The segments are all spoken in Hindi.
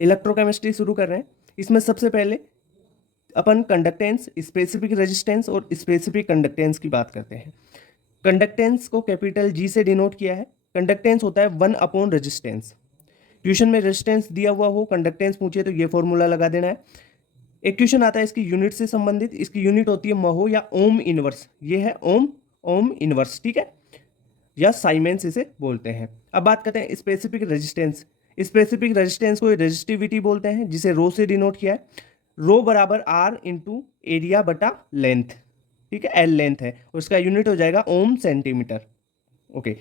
इलेक्ट्रोकेमिस्ट्री शुरू कर रहे हैं। इसमें सबसे पहले अपन कंडक्टेंस, स्पेसिफिक रेजिस्टेंस और स्पेसिफिक कंडक्टेंस की बात करते हैं। कंडक्टेंस को कैपिटल जी से डिनोट किया है। कंडक्टेंस होता है 1 अपॉन रेजिस्टेंस। ट्यूशन में रेजिस्टेंस दिया हुआ हो, कंडक्टेंस पूछे तो ये फॉर्मूला लगा देना है। एक क्वेश्चन आता है इसकी यूनिट से संबंधित, इसकी यूनिट होती है महो या ओम इनवर्स। ये है ओम इनवर्स, ठीक है, या साइमेंस इसे बोलते हैं। अब बात करते हैं स्पेसिफिक रेजिस्टेंस। स्पेसिफिक रेजिस्टेंस को रेजिस्टिविटी बोलते हैं, जिसे रो से डिनोट किया है। रो बराबर आर इंटू एरिया बटा लेंथ, ठीक है, एल लेंथ है, उसका यूनिट हो जाएगा ओम सेंटीमीटर। ओके,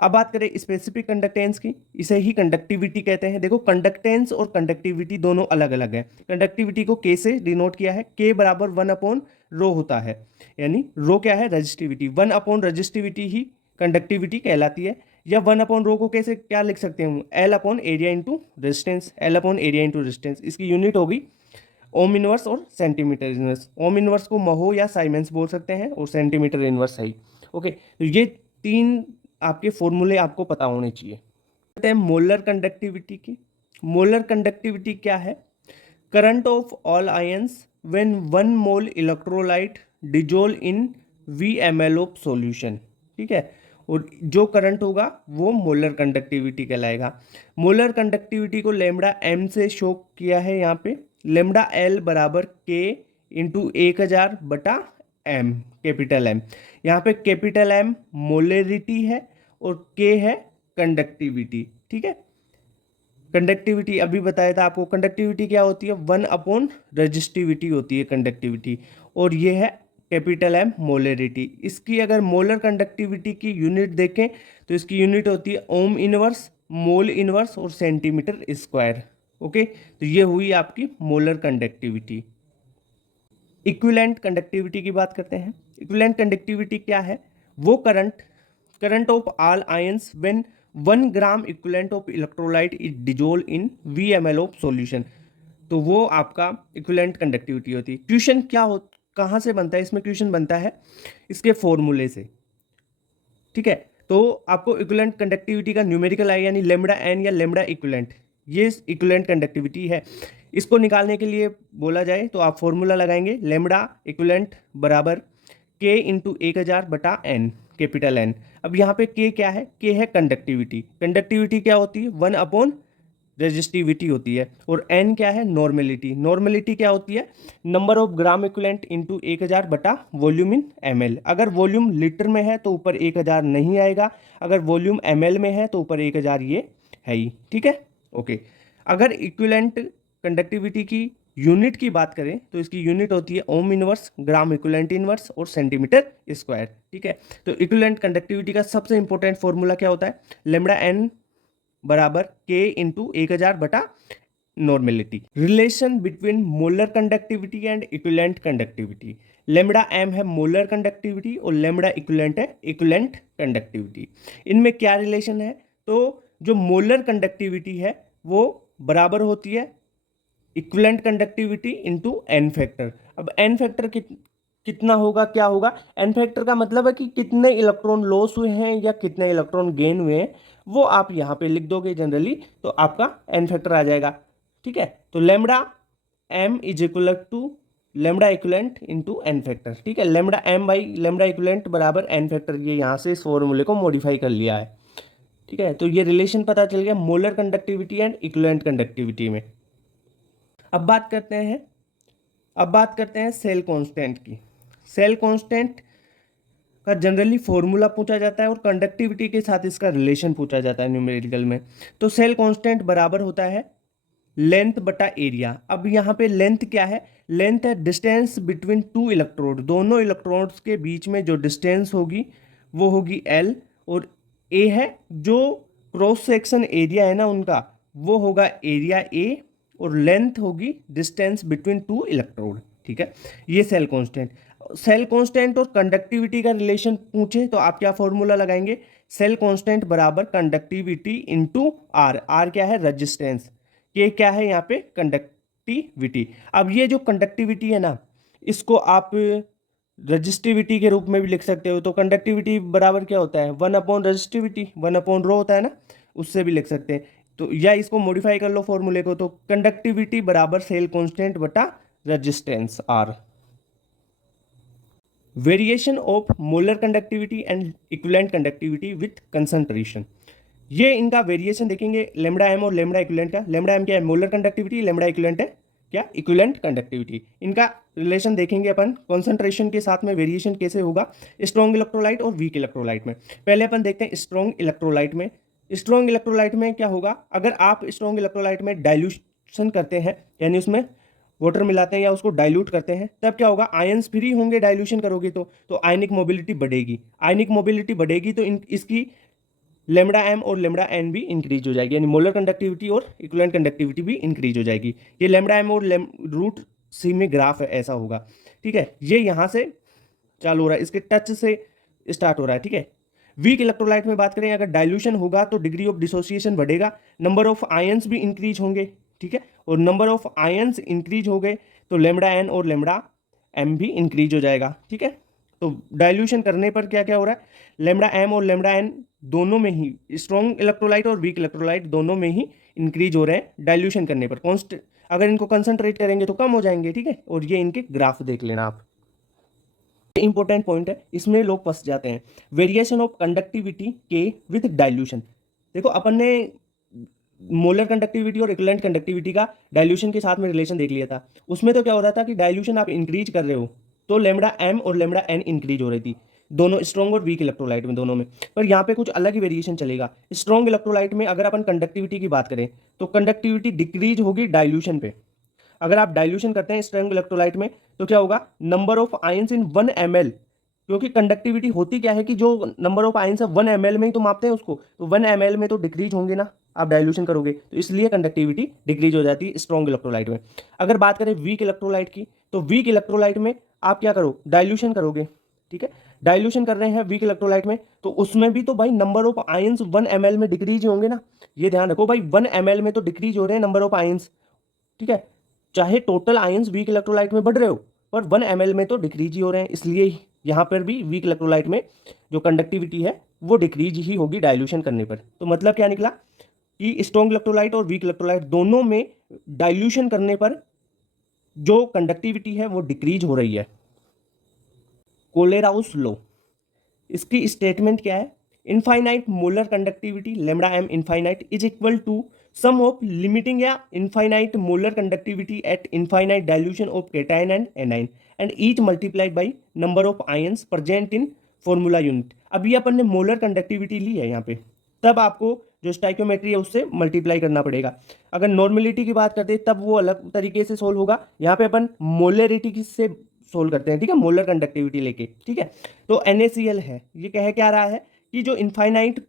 अब बात करें स्पेसिफिक कंडक्टेंस की, इसे ही कंडक्टिविटी कहते हैं। देखो, कंडक्टेंस और कंडक्टिविटी दोनों अलग अलग है। कंडक्टिविटी को के से डिनोट किया है, के बराबर 1/रो होता है, यानी रो क्या है, रजिस्टिविटी। 1/रजिस्टिविटी ही कंडक्टिविटी कहलाती है। या 1/रो को कैसे क्या लिख सकते हैं, L upon area into resistance, L upon area into resistance. इसकी यूनिट होगी ओम इनवर्स और सेंटीमीटर इनवर्स। ओम इनवर्स को महो या साइमेंस बोल सकते हैं, और सेंटीमीटर इनवर्स है। ओके, तो ये तीन आपके फॉर्मूले आपको पता होने चाहिए। कहते हैं मोलर कंडक्टिविटी की। मोलर कंडक्टिविटी क्या है? Current of all ions when 1 mole electrolyte dissolve in VmL of solution, ठीक है। और जो करंट होगा वो मोलर कंडक्टिविटी कहलाएगा। मोलर कंडक्टिविटी को लेमडा एम से शो किया है यहाँ पे। लेमडा एल बराबर के इंटू 1000 बटा एम, कैपिटल एम। यहाँ पे कैपिटल एम मोलरिटी है और के है कंडक्टिविटी, ठीक है। कंडक्टिविटी अभी बताया था आपको, कंडक्टिविटी क्या होती है, 1/रजिस्टिविटी होती है कंडक्टिविटी, और ये है कैपिटल एम मोलरिटी। इसकी अगर मोलर कंडक्टिविटी की यूनिट देखें तो इसकी यूनिट होती है ओम इनवर्स, मोल इनवर्स और सेंटीमीटर स्क्वायर। ओके, तो ये हुई आपकी मोलर कंडक्टिविटी। इक्विवेलेंट कंडक्टिविटी की बात करते हैं। इक्विवेलेंट कंडक्टिविटी क्या है? वो current of all ions when 1 gram equivalent of electrolyte is dissolve in VmL of solution. तो वो आपका इक्विवेलेंट कंडक्टिविटी होती है। क्वेश्चन क्या हो, कहाँ से बनता है? इसमें क्वेश्चन बनता है इसके फॉर्मूले से, ठीक है। तो आपको इक्विवेलेंट कंडक्टिविटी का न्यूमेरिकल आई यानी लेमडा एन या लेमडा इक्विवेलेंट, ये इक्विवेलेंट कंडक्टिविटी है। इसको निकालने के लिए बोला जाए तो आप फॉर्मूला लगाएंगे, लेमडा इक्विवेलेंट बराबर के इंटू 1000 बटा एन, कैपिटल एन। अब यहाँ पे के क्या है? के है कंडक्टिविटी। कंडक्टिविटी क्या होती है? 1/, रेजिस्टिविटी होती है। और एन क्या है? नॉर्मेलिटी। नॉर्मेलिटी क्या होती है? Number of gram equivalent into 1000 बटा वॉल्यूम इन ml। अगर वॉल्यूम लीटर में है तो ऊपर 1000 नहीं आएगा, अगर वॉल्यूम ml में है तो ऊपर 1000 ये है ही, ठीक है। ओके, अगर इक्विवेलेंट कंडक्टिविटी की यूनिट की बात करें तो इसकी यूनिट होती है ohm inverse, gram equivalent inverse और सेंटीमीटर स्क्वायर, ठीक है। तो इक्विवेलेंट कंडक्टिविटी का सबसे इंपॉर्टेंट फॉर्मूला क्या होता है? लेमडा एन बराबर के इंटू 1000 बटा normality. Relation between molar conductivity and equivalent conductivity. Lambda m है मोलर कंडक्टिविटी और लेमडा इक्विवेलेंट है इक्विवेलेंट कंडक्टिविटी। इनमें क्या रिलेशन है? तो जो मोलर कंडक्टिविटी है वो बराबर होती है equivalent conductivity into n factor. अब एन फैक्टर कितना होगा, क्या होगा? एन फैक्टर का मतलब है कि कितने इलेक्ट्रॉन लॉस हुए हैं या कितने इलेक्ट्रॉन गेन हुए हैं, वो आप यहाँ पे लिख दोगे जनरली, तो आपका एन फैक्टर आ जाएगा, ठीक है। तो lambda m is equal to lambda equivalent into n factor, ठीक है। Lambda m by lambda equivalent बराबर एन फैक्टर, ये यहाँ से इस फॉर्मूले को मॉडिफाई कर लिया है, ठीक है। तो ये रिलेशन पता चल गया molar conductivity and equivalent conductivity में। अब बात करते हैं सेल कांस्टेंट की। सेल कांस्टेंट का जनरली फॉर्मूला पूछा जाता है और कंडक्टिविटी के साथ इसका रिलेशन पूछा जाता है न्यूमेरिकल में। तो सेल कांस्टेंट बराबर होता है लेंथ बटा एरिया। अब यहाँ पे लेंथ क्या है? लेंथ है डिस्टेंस बिटवीन 2 इलेक्ट्रोड, दोनों इलेक्ट्रोड्स के बीच में जो डिस्टेंस होगी वो होगी L, और A है जो क्रॉस सेक्शन एरिया है ना उनका, वो होगा एरिया A, और लेंथ होगी डिस्टेंस बिटवीन 2 इलेक्ट्रोड, ठीक है। ये सेल कांस्टेंट। सेल कांस्टेंट और कंडक्टिविटी का रिलेशन पूछे तो आप क्या फॉर्मूला लगाएंगे? सेल कांस्टेंट बराबर कंडक्टिविटी इंटू आर। आर क्या है? रेजिस्टेंस। ये क्या है यहाँ पे? कंडक्टिविटी। अब ये जो कंडक्टिविटी है ना, इसको आप रजिस्टिविटी के रूप में भी लिख सकते हो। तो कंडक्टिविटी बराबर क्या होता है? 1/रजिस्टिविटी, 1/रो होता है ना, उससे भी लिख सकते हैं। तो या इसको मॉडिफाई कर लो फॉर्मूले को, तो कंडक्टिविटी बराबर सेल कांस्टेंट बटा resistance R. Variation of molar conductivity and equivalent conductivity with concentration, ये इनका वेरिएशन देखेंगे लेमडा एम और लेमडा इक्विवेलेंट का। लेमडा एम क्या है? Molar conductivity. लेमडा इक्विवेलेंट है क्या? Equivalent conductivity. इनका रिलेशन देखेंगे अपन कॉन्सेंट्रेशन के साथ में वेरिएशन कैसे होगा स्ट्रॉन्ग इलेक्ट्रोलाइट और वीक इलेक्ट्रोलाइट में। पहले अपन देखते हैं स्ट्रॉन्ग इलेक्ट्रोलाइट में। स्ट्रॉन्ग इलेक्ट्रोलाइट में क्या होगा? अगर आप स्ट्रॉन्ग इलेक्ट्रोलाइट में डाइल्यूशन करते हैं, यानी उसमें वाटर मिलाते हैं या उसको डाइल्यूट करते हैं, तब क्या होगा? आयंस फ्री होंगे डाइल्यूशन करोगे तो आयनिक मोबिलिटी बढ़ेगी। आयनिक मोबिलिटी बढ़ेगी तो इसकी लेमडा एम और लेमडा एन भी इंक्रीज हो जाएगी, यानी मोलर कंडक्टिविटी और इक्विवेलेंट कंडक्टिविटी भी इंक्रीज हो जाएगी। ये लेमडा एम और रूट सी में ग्राफ है ऐसा होगा, ठीक है। ये यहाँ से चालू हो रहा है, इसके टच से स्टार्ट हो रहा है, ठीक है। वीक इलेक्ट्रोलाइट में बात करें, अगर डाइल्यूशन होगा तो डिग्री ऑफ डिसोसिएशन बढ़ेगा, नंबर ऑफ आयंस भी इंक्रीज होंगे, ठीक है। और नंबर ऑफ आयंस इंक्रीज हो गए तो लेमडा एन और लेमडा एम भी इंक्रीज हो जाएगा, ठीक है। तो डाइल्यूशन करने पर क्या क्या हो रहा है? लेमडा एम और लेमडा एन दोनों में ही, स्ट्रॉन्ग इलेक्ट्रोलाइट और वीक इलेक्ट्रोलाइट दोनों में ही इंक्रीज हो रहे हैं डाइल्यूशन करने पर। कॉन्स्ट अगर इनको कंसंट्रेट करेंगे तो कम हो जाएंगे, ठीक है। और ये इनके ग्राफ देख लेना आप, इंपॉर्टेंट पॉइंट है, इसमें लोग फंस जाते हैं। वेरिएशन ऑफ कंडक्टिविटी के विथ डाइल्यूशन। देखो अपन ने मोलर कंडक्टिविटी और इक्विवेलेंट कंडक्टिविटी का डाइल्यूशन के साथ में रिलेशन देख लिया था। उसमें तो क्या हो रहा था कि डाइल्यूशन आप इंक्रीज कर रहे हो तो लेमडा एम और लेमडा एन इंक्रीज हो रही थी, दोनों स्ट्रॉन्ग और वीक इलेक्ट्रोलाइट में, दोनों में। पर यहाँ पे कुछ अलग ही वेरिएशन चलेगा। स्ट्रॉन्ग इलेक्ट्रोलाइट में अगर अपन कंडक्टिविटी की बात करें तो कंडक्टिविटी डिक्रीज होगी डाइल्यूशन पे। अगर आप डाइल्यूशन करते हैं स्ट्रॉन्ग इलेक्ट्रोलाइट में तो क्या होगा? Number of ions in 1 ml, क्योंकि कंडक्टिविटी होती क्या है कि जो नंबर ऑफ आयंस है 1 ml में ही तो मापते हैं उसको, तो 1 ml में तो डिक्रीज होंगे ना आप डाइल्यूशन करोगे, तो इसलिए कंडक्टिविटी डिक्रीज हो जाती है स्ट्रॉन्ग इलेक्ट्रोलाइट में। अगर बात करें वीक इलेक्ट्रोलाइट की, तो वीक इलेक्ट्रोलाइट में आप क्या करो? डाइल्यूशन करोगे, ठीक है। डाइल्यूशन कर रहे हैं वीक इलेक्ट्रोलाइट में, तो उसमें भी तो भाई नंबर ऑफ आयंस 1 ml में डिक्रीज होंगे ना। ये ध्यान रखो भाई, 1 ml में तो डिक्रीज हो रहे हैं नंबर ऑफ आयंस, ठीक है। चाहे टोटल आयंस वीक इलेक्ट्रोलाइट में बढ़ रहे हो, पर 1 ml में तो डिक्रीज ही हो रहे हैं, इसलिए यहाँ पर भी वीक इलेक्ट्रोलाइट में जो कंडक्टिविटी है वो डिक्रीज ही होगी डाइल्यूशन करने पर। तो मतलब क्या निकला कि स्ट्रॉन्ग इलेक्ट्रोलाइट और वीक इलेक्ट्रोलाइट दोनों में डाइल्यूशन करने पर जो कंडक्टिविटी है वो डिक्रीज हो रही है। कोलेराउस लॉ, इसकी स्टेटमेंट क्या है? Infinite molar conductivity lambda M infinite is equal to sum of limiting या infinite molar conductivity at infinite dilution of cation and anion and each multiplied by number of ions present in formula unit. अभी अपन ने मोलर कंडक्टिविटी ली है यहाँ पे, तब आपको जो स्टाइक्योमेट्री है उससे मल्टीप्लाई करना पड़ेगा। अगर नॉर्मेलिटी की बात करते हैं तब वो अलग तरीके से सोल्व होगा। यहाँ पे अपन मोलरिटी से सोल्व करते हैं, ठीक है, मोलर कंडक्टिविटी लेके, ठीक है। तो NaCl है, ये कह रहा है कि जो इनफाइनाइट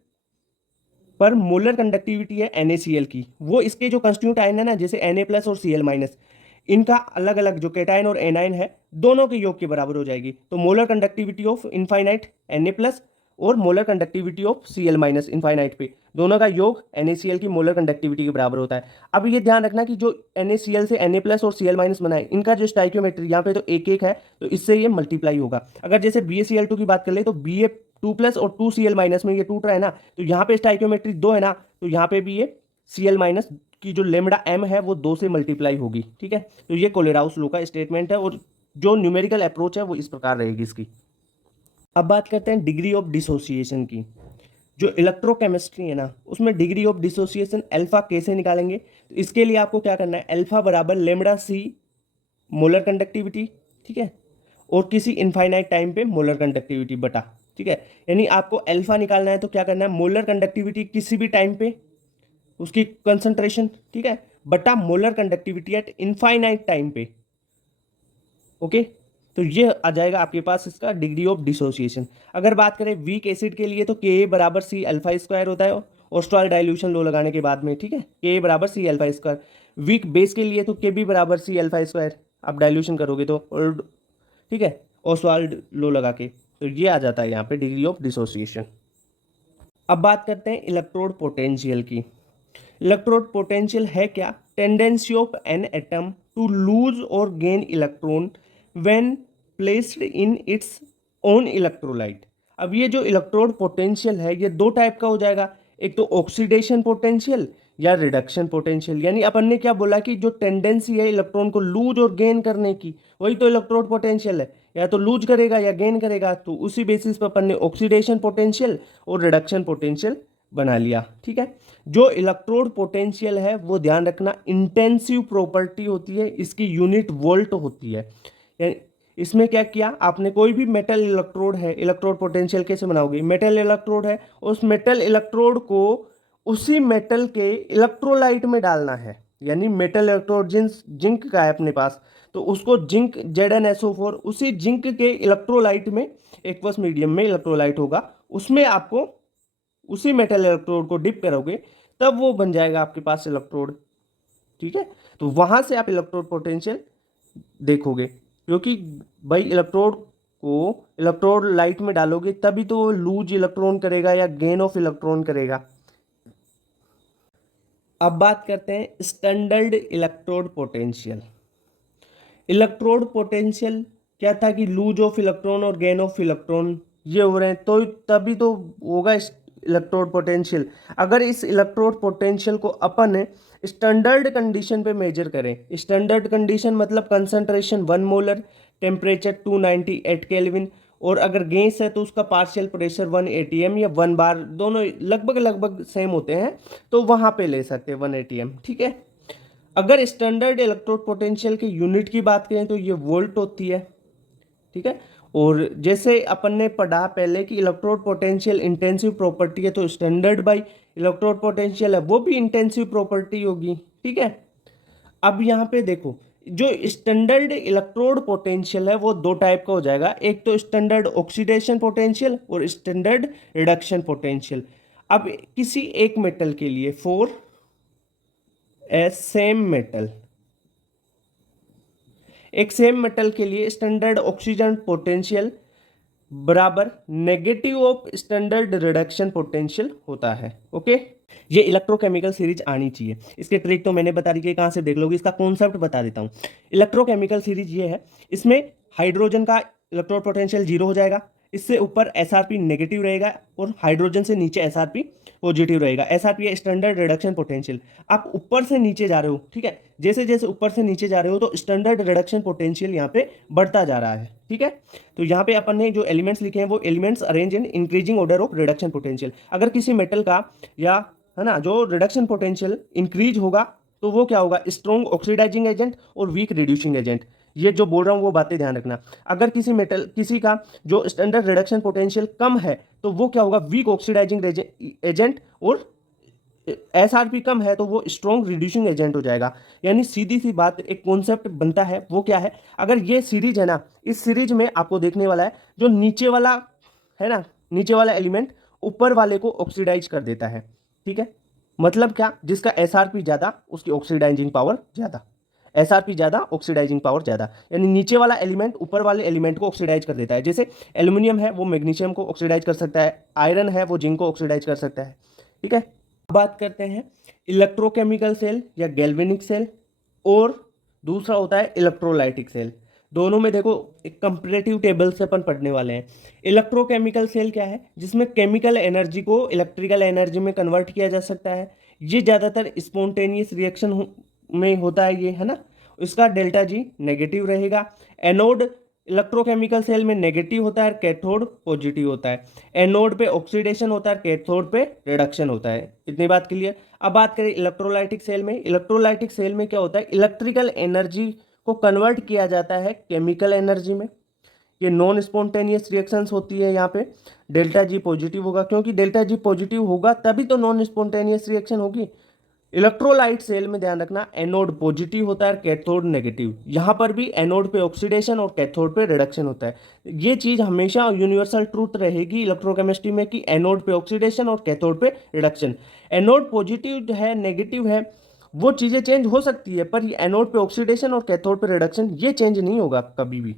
पर मोलर कंडक्टिविटी है NaCl की, वो इसके जो कंस्टिट्यूट आयन है ना, जैसे Na+ और Cl-, इनका अलग अलग जो केटाइन और एनाइन है दोनों के योग के बराबर हो जाएगी। तो molar conductivity of infinite Na+ और molar conductivity of Cl- infinite पे, दोनों का योग NaCl की मोलर कंडक्टिविटी के बराबर होता है। अब ये ध्यान रखना कि जो NaCl से Na+ और Cl- बना है, इनका जो स्टाइक्योमेट्री यहाँ पे तो एक एक है, तो इससे ये मल्टीप्लाई होगा। अगर जैसे BaCl2 की बात कर ले तो Ba2+ और 2Cl- में ये टूट रहा है ना, तो यहाँ पे स्टाइक्योमेट्री 2 है ना, तो यहाँ पे भी ये Cl- की जो लेमडा एम है वो 2 से मल्टीप्लाई होगी, ठीक है। तो ये कोलेराउस लॉ का स्टेटमेंट है, और जो न्यूमेरिकल अप्रोच है वो इस प्रकार रहेगी इसकी। अब बात करते हैं डिग्री ऑफ डिसोसिएशन की। जो इलेक्ट्रोकेमिस्ट्री है ना, उसमें डिग्री ऑफ डिसोसिएशन अल्फा कैसे निकालेंगे? तो इसके लिए आपको क्या करना है? अल्फा बराबर लेमडा सी मोलर कंडक्टिविटी, ठीक है, और किसी इनफाइनाइट टाइम पे मोलर कंडक्टिविटी बटा, ठीक है। यानी आपको अल्फा निकालना है तो क्या करना है? मोलर कंडक्टिविटी किसी भी टाइम पे उसकी कंसंट्रेशन, ठीक है, बटा molar conductivity at infinite time पे, ओके। तो ये आ जाएगा आपके पास इसका डिग्री ऑफ डिसोसिएशन। अगर बात करें वीक एसिड के लिए तो Ka बराबर C∝² होता है ऑस्ट्रल डाइल्यूशन लो लगाने के बाद में, ठीक है, Ka बराबर C∝²। वीक बेस के लिए तो Kb बराबर C∝², आप डाइल्यूशन करोगे तो, और ठीक है, ऑस्वाल्ड लो लगा के, तो ये आ जाता है यहाँ पे डिग्री ऑफ डिसोसिएशन। अब बात करते हैं इलेक्ट्रोड पोटेंशियल की। इलेक्ट्रोड पोटेंशियल है क्या? Tendency of an atom to lose और gain electron when placed in its own electrolyte. अब ये जो इलेक्ट्रोड पोटेंशियल है ये दो टाइप का हो जाएगा, एक तो ऑक्सीडेशन पोटेंशियल, या रिडक्शन पोटेंशियल। यानी अपन ने क्या बोला कि जो टेंडेंसी है इलेक्ट्रॉन को लूज और गेन करने की, वही तो इलेक्ट्रोड पोटेंशियल है, या तो लूज करेगा या गेन करेगा। तो उसी बेसिस पर अपन ने ऑक्सीडेशन पोटेंशियल और रिडक्शन पोटेंशियल बना लिया। ठीक है, जो इलेक्ट्रोड पोटेंशियल है वो ध्यान रखना इंटेंसिव प्रॉपर्टी होती है, इसकी यूनिट वोल्ट होती है। यानी इसमें क्या किया आपने, कोई भी मेटल इलेक्ट्रोड है, इलेक्ट्रोड पोटेंशियल कैसे बनाओगे, मेटल इलेक्ट्रोड है, उस मेटल इलेक्ट्रोड को उसी मेटल के इलेक्ट्रोलाइट में डालना है। यानी मेटल इलेक्ट्रोड जिंक का है अपने पास, तो उसको जिंक ZnSO4 उसी जिंक के इलेक्ट्रोलाइट में, एक्वस मीडियम में इलेक्ट्रोलाइट होगा, उसमें आपको उसी मेटल इलेक्ट्रोड को डिप करोगे, तब वो बन जाएगा आपके पास इलेक्ट्रोड। ठीक है, तो वहां से आप इलेक्ट्रोड पोटेंशियल देखोगे, क्योंकि भाई इलेक्ट्रोड को इलेक्ट्रोड लाइट में डालोगे तभी तो वो लूज इलेक्ट्रॉन करेगा या गेन ऑफ इलेक्ट्रॉन करेगा। अब बात करते हैं standard electrode potential. Electrode potential क्या था कि लूज ऑफ इलेक्ट्रॉन और गेन ऑफ इलेक्ट्रॉन ये हो रहे हैं, तो तभी तो होगा इलेक्ट्रोड पोटेंशियल। अगर इस इलेक्ट्रोड पोटेंशियल को अपन स्टैंडर्ड कंडीशन पे मेजर करें, स्टैंडर्ड कंडीशन मतलब कंसंट्रेशन 1 मोलर, टेम्परेचर 298 केल्विन, और अगर गैस है तो उसका पार्शियल प्रेशर 1 atm या 1 बार, दोनों लगभग सेम होते हैं, तो वहां पे ले सकते हैं 1 atm। ठीक है, अगर स्टैंडर्ड इलेक्ट्रोड पोटेंशियल की यूनिट की बात करें तो ये वोल्ट होती है। ठीक है, और जैसे अपन ने पढ़ा पहले कि इलेक्ट्रोड पोटेंशियल इंटेंसिव प्रॉपर्टी है, तो स्टैंडर्ड बाई इलेक्ट्रोड पोटेंशियल है वो भी इंटेंसिव प्रॉपर्टी होगी। ठीक है, अब यहाँ पे देखो, जो स्टैंडर्ड इलेक्ट्रोड पोटेंशियल है वो दो टाइप का हो जाएगा, एक तो स्टैंडर्ड ऑक्सीडेशन पोटेंशियल और स्टैंडर्ड रिडक्शन पोटेंशियल। अब किसी एक मेटल के लिए फॉर ए सेम मेटल, एक सेम मेटल के लिए स्टैंडर्ड ऑक्सीजन पोटेंशियल बराबर negative of standard reduction potential होता है। ओके, ये इलेक्ट्रोकेमिकल सीरीज आनी चाहिए। इसके ट्रिक तो मैंने बता दी कि कहाँ से देख लोगे, इसका कॉन्सेप्ट बता देता हूँ। इलेक्ट्रोकेमिकल सीरीज ये है, इसमें हाइड्रोजन का इलेक्ट्रोड पोटेंशियल 0 हो जाएगा, इससे ऊपर SRP नेगेटिव रहेगा और हाइड्रोजन से नीचे SRP पॉजिटिव रहेगा। SRP है स्टैंडर्ड रिडक्शन पोटेंशियल। आप ऊपर से नीचे जा रहे हो, ठीक है, जैसे जैसे ऊपर से नीचे जा रहे हो तो स्टैंडर्ड रिडक्शन पोटेंशियल यहाँ पे बढ़ता जा रहा है। ठीक है, तो यहाँ पे अपन ने जो एलिमेंट्स लिखे हैं वो elements arrange in increasing order of reduction potential. अगर किसी मेटल का या है ना जो रिडक्शन पोटेंशियल इंक्रीज होगा तो वो क्या होगा, स्ट्रॉन्ग ऑक्सीडाइजिंग एजेंट और वीक रिड्यूसिंग एजेंट। ये जो बोल रहा हूँ वो बातें ध्यान रखना। अगर किसी का जो स्टैंडर्ड रिडक्शन पोटेंशियल कम है तो वो क्या होगा, वीक ऑक्सीडाइजिंग एजेंट, और SRP कम है तो वो स्ट्रॉन्ग रिड्यूसिंग एजेंट हो जाएगा। यानी सीधी सी बात, एक कॉन्सेप्ट बनता है, वो क्या है, अगर ये सीरीज है ना, इस सीरीज में आपको देखने वाला है जो नीचे वाला है ना, नीचे वाला एलिमेंट ऊपर वाले को ऑक्सीडाइज कर देता है। ठीक है, मतलब क्या, जिसका SRP ज्यादा उसकी ऑक्सीडाइजिंग पावर ज्यादा, SRP ज्यादा ऑक्सीडाइजिंग पावर ज्यादा, यानी नीचे वाला एलिमेंट ऊपर वाले एलिमेंट को ऑक्सीडाइज कर देता है। जैसे एल्यूमिनियम है वो मैग्नीशियम को ऑक्सीडाइज कर सकता है, आयरन है वो जिंक को ऑक्सीडाइज कर सकता है। ठीक है, बात करते हैं इलेक्ट्रोकेमिकल सेल या गैल्वेनिक सेल, और दूसरा होता है इलेक्ट्रोलाइटिक सेल। दोनों में देखो एक कंपैरेटिव टेबल से अपन पढ़ने वाले हैं। इलेक्ट्रोकेमिकल सेल क्या है, जिसमें केमिकल एनर्जी को इलेक्ट्रिकल एनर्जी में कन्वर्ट किया जा सकता है। ये ज़्यादातर स्पॉन्टेनियस रिएक्शन में होता है ये, है ना। इसका डेल्टा जी नेगेटिव रहेगा। एनोड इलेक्ट्रोकेमिकल सेल में नेगेटिव होता है, कैथोड पॉजिटिव होता है। एनोड पे ऑक्सीडेशन होता है, कैथोड पे रिडक्शन होता है। इतनी बात क्लियर। अब बात करें इलेक्ट्रोलाइटिक सेल में। इलेक्ट्रोलाइटिक सेल में क्या होता है, इलेक्ट्रिकल एनर्जी को कन्वर्ट किया जाता है केमिकल एनर्जी में। ये नॉन स्पॉन्टेनियस रिएक्शंस होती है। यहाँ पे डेल्टा जी पॉजिटिव होगा, क्योंकि डेल्टा जी पॉजिटिव होगा तभी तो नॉन स्पॉन्टेनियस रिएक्शन होगी। इलेक्ट्रोलाइट सेल में ध्यान रखना, एनोड पॉजिटिव होता है, कैथोड नेगेटिव। यहाँ पर भी एनोड पे ऑक्सीडेशन और कैथोड पे रिडक्शन होता है। ये चीज हमेशा यूनिवर्सल ट्रूथ रहेगी इलेक्ट्रोकेमिस्ट्री में कि एनोड पे ऑक्सीडेशन और कैथोड पे रिडक्शन। एनोड पॉजिटिव है नेगेटिव है वो चीजें चेंज हो सकती है, पर एनोड पे ऑक्सीडेशन और कैथोड पे रिडक्शन ये चेंज नहीं होगा कभी भी।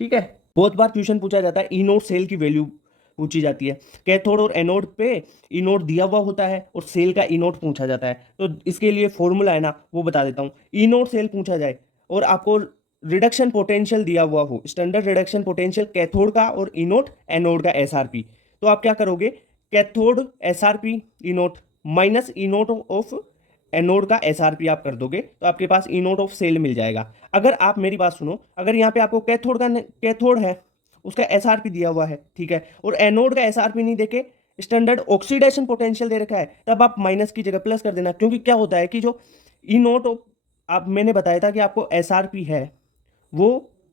ठीक है, बहुत बार क्वेश्चन पूछा जाता है, इनोड सेल की वैल्यू पूछी जाती है। कैथोड और एनोड पे इनोड दिया हुआ होता है और सेल का इनोड पूछा जाता है, तो इसके लिए फॉर्मूला है ना वो बता देता हूँ। इनोड सेल पूछा जाए और आपको रिडक्शन पोटेंशियल दिया हुआ हो, स्टैंडर्ड रिडक्शन पोटेंशियल कैथोड का और इनोड एनोड का SRP, तो आप क्या करोगे, cathode SRP inode minus inode of anode का एसआरपी आप कर दोगे तो आपके पास ई नोट ऑफ सेल मिल जाएगा। अगर आप मेरी बात सुनो, अगर यहाँ पे आपको कैथोड है उसका एसआरपी दिया हुआ है, ठीक है, और एनोड का एसआरपी नहीं देके स्टैंडर्ड ऑक्सीडेशन पोटेंशियल दे रखा है, तब आप माइनस की जगह प्लस कर देना। क्योंकि क्या होता है कि जो ई नोट ऑफ, आप मैंने बताया था कि आपको एसआरपी है वो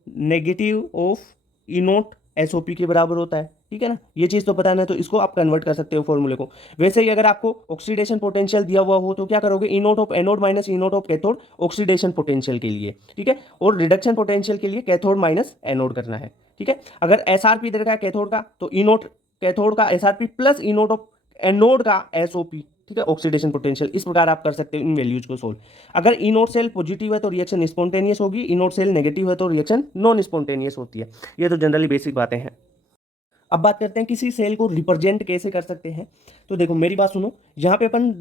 negative of E note SOP के बराबर होता है, ठीक है ना। ये चीज़ तो पता नहीं, तो इसको आप कन्वर्ट कर सकते हो फॉर्मूले को। वैसे ही अगर आपको ऑक्सीडेशन पोटेंशियल दिया हुआ हो तो क्या करोगे, E naught of anode minus E naught of cathode oxidation potential के लिए, ठीक है, और रिडक्शन पोटेंशियल के लिए कैथोड माइनस एनोड करना है, ठीक है। अगर एसआरपी दे रखा है कैथोड का तो ई नोट कैथोड का SRP plus E naught of anode का एसओपी, ठीक है, ऑक्सीडेशन पोटेंशियल। इस प्रकार आप कर सकते हो इन वैल्यूज को सोल्व। अगर ई नोट सेल पॉजिटिव है तो रिएक्शन स्पॉन्टेनियस होगी, ई नोट सेल नेगेटिव है तो रिएक्शन नॉन स्पॉन्टेनियस होती है। ये तो जनरली बेसिक बातें हैं। अब बात करते हैं किसी सेल को रिप्रेजेंट कैसे कर सकते हैं। तो देखो मेरी बात सुनो, यहाँ पे अपन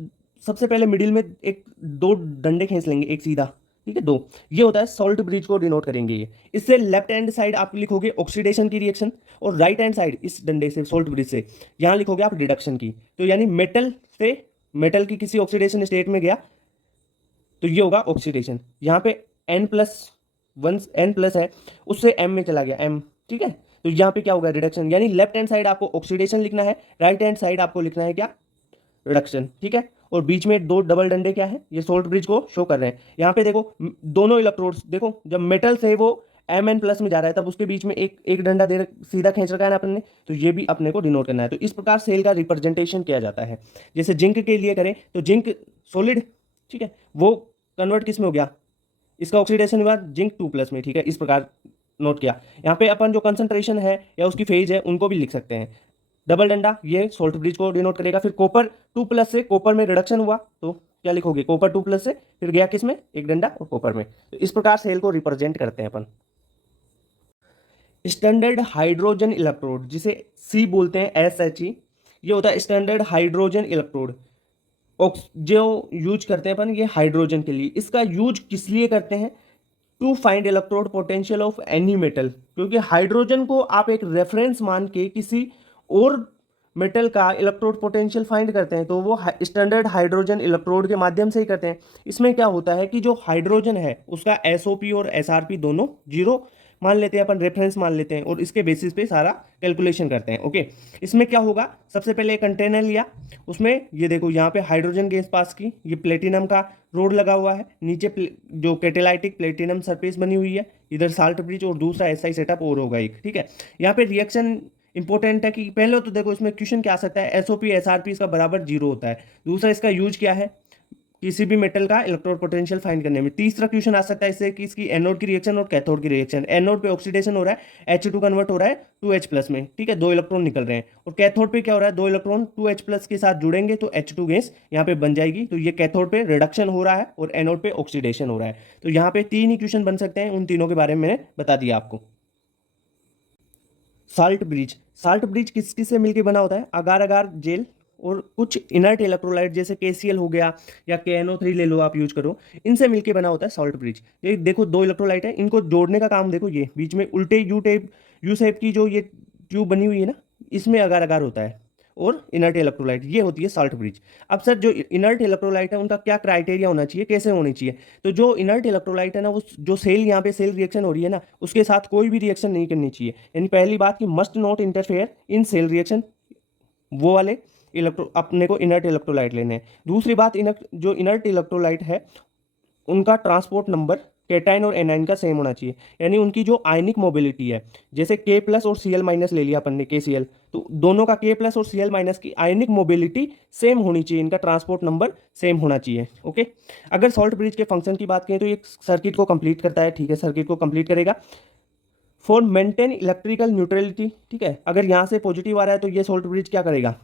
सबसे पहले मिडिल में एक दो डंडे खींच लेंगे, एक सीधा, ठीक है, दो। ये होता है सॉल्ट ब्रिज को डिनोट करेंगे ये। इससे लेफ्ट हैंड साइड आप लिखोगे ऑक्सीडेशन की रिएक्शन, और राइट हैंड साइड इस डंडे से सॉल्ट ब्रिज से यहाँ लिखोगे आप रिडक्शन की। तो यानी मेटल से मेटल की किसी ऑक्सीडेशन स्टेट में गया तो ये होगा ऑक्सीडेशन। यहाँ पे N+1 N+ है, उससे M में चला गया M, ठीक है, तो यहाँ पे क्या होगा रिडक्शन। यानी लेफ्ट हैंड साइड आपको ऑक्सीडेशन लिखना है, राइट हैंड साइड आपको लिखना है क्या, रिडक्शन, ठीक है। और बीच में दो डबल डंडे क्या है, ये सोल्ट ब्रिज को शो कर रहे हैं। यहाँ पे देखो दोनों इलेक्ट्रोड्स, देखो जब मेटल से वो Mn+ में जा रहा है तब उसके बीच में एक डंडा सीधा खींच रखा है ना अपन ने, तो ये भी अपने को डिनोट करना है। तो इस प्रकार सेल का रिप्रेजेंटेशन किया जाता है। जैसे जिंक के लिए करें तो जिंक सॉलिड, ठीक है, वो कन्वर्ट किस में हो गया, इसका ऑक्सीडेशन हुआ जिंक 2+ में, ठीक है, इस प्रकार नोट किया। यहाँ पे अपन जो कंसंट्रेशन है या उसकी फेज है उनको भी लिख सकते हैं। डबल डंडा ये सोल्ट ब्रिज को डिनोट करेगा। फिर कॉपर 2+ से कॉपर में रिडक्शन हुआ तो क्या लिखोगे, कॉपर 2+ से फिर गया किस में, एक डंडा और कॉपर में। तो इस प्रकार सेल को रिप्रेजेंट करते हैं अपन। स्टैंडर्ड हाइड्रोजन इलेक्ट्रोड, जिसे सी बोलते हैं, SHE, ये होता है स्टैंडर्ड हाइड्रोजन इलेक्ट्रोड। जो यूज करते हैं अपन ये हाइड्रोजन के लिए। इसका यूज किस लिए करते हैं, to find electrode potential of any metal. क्योंकि हाइड्रोजन को आप एक रेफरेंस मान के किसी और मेटल का इलेक्ट्रोड पोटेंशियल फाइंड करते हैं तो वो स्टैंडर्ड हाइड्रोजन इलेक्ट्रोड के माध्यम से ही करते हैं। इसमें क्या होता है कि जो हाइड्रोजन है उसका एसओपी और एसआरपी दोनों जीरो मान लेते हैं अपन, रेफरेंस मान लेते हैं, और इसके बेसिस पे सारा कैलकुलेशन करते हैं। ओके, इसमें क्या होगा, सबसे पहले एक कंटेनर लिया, उसमें ये देखो यहाँ पे हाइड्रोजन गैस पास की, ये प्लेटिनम का रोड लगा हुआ है, नीचे जो कैटेलाइटिक प्लेटिनम सरफेस बनी हुई है, इधर साल्ट ब्रिज, और दूसरा एसआई सेटअप और होगा एक, ठीक है। यहाँ पे रिएक्शन इंपॉर्टेंट है कि पहले तो देखो इसमें क्वेश्चन क्या आ सकता है, एसओपी एसआरपी इसका बराबर 0 होता है। दूसरा इसका यूज क्या है, किसी भी मेटल का इलेक्ट्रोड पोटेंशियल फाइंड करने में। तीसरा क्वेश्चन आ सकता है इससे कि इसकी एनोड की रिएक्शन और कैथोड की रिएक्शन। एनोड पे ऑक्सीडेशन हो रहा है, H2 कन्वर्ट हो रहा है 2H+ में, ठीक है, 2 इलेक्ट्रॉन निकल रहे हैं। और कैथोड पे क्या हो रहा है, 2 इलेक्ट्रॉन 2H+ के साथ जुड़ेंगे तो H2 गैस यहाँ पे बन जाएगी। तो ये कैथोड पे रिडक्शन हो रहा है और एनोड पे ऑक्सीडेशन हो रहा है। तो यहाँ पे 3 ही क्वेश्चन बन सकते हैं, उन तीनों के बारे में मैंने बता दिया आपको। साल्ट ब्रिज, साल्ट ब्रिज किस किस से मिलकर बना होता है, अगार अगार जेल और कुछ इनर्ट इलेक्ट्रोलाइट जैसे KCl हो गया या KNO3 ले लो आप यूज करो, इनसे मिलके बना होता है सॉल्ट ब्रिज। ये देखो 2 इलेक्ट्रोलाइट है, इनको जोड़ने का काम देखो, ये बीच में उल्टे यू शेप की जो ये ट्यूब बनी हुई है ना, इसमें अगार अगार होता है, और इनर्ट इलेक्ट्रोलाइट ये होती है सॉल्ट ब्रिज। अब सर जो इनर्ट इलेक्ट्रोलाइट है उनका क्या क्राइटेरिया होना चाहिए, कैसे होनी चाहिए, तो जो इनर्ट इलेक्ट्रोलाइट है ना, वो जो सेल यहाँ पे सेल रिएक्शन हो रही है ना, उसके साथ कोई भी रिएक्शन नहीं करनी चाहिए। यानी पहली बात कि must not interfere in cell reaction, वो वाले अपने को इनर्ट इलेक्ट्रोलाइट लेने हैं। दूसरी बात, जो इनर्ट इलेक्ट्रोलाइट है उनका ट्रांसपोर्ट नंबर कैटाइन और एनाइन का सेम होना चाहिए। यानी उनकी जो आयनिक मोबिलिटी है, जैसे K+ और Cl- ले लिया अपन ने KCl, तो दोनों का K+ और Cl- की आयनिक मोबिलिटी सेम होनी चाहिए, इनका ट्रांसपोर्ट नंबर सेम होना चाहिए। ओके, अगर सॉल्ट ब्रिज के फंक्शन की बात करें तो ये सर्किट को कंप्लीट करता है, ठीक है, सर्किट को कंप्लीट करेगा फॉर मेंटेन इलेक्ट्रिकल न्यूट्रलिटी, ठीक है। अगर यहाँ से पॉजिटिव आ रहा है तो ये सॉल्ट ब्रिज क्या करेगा,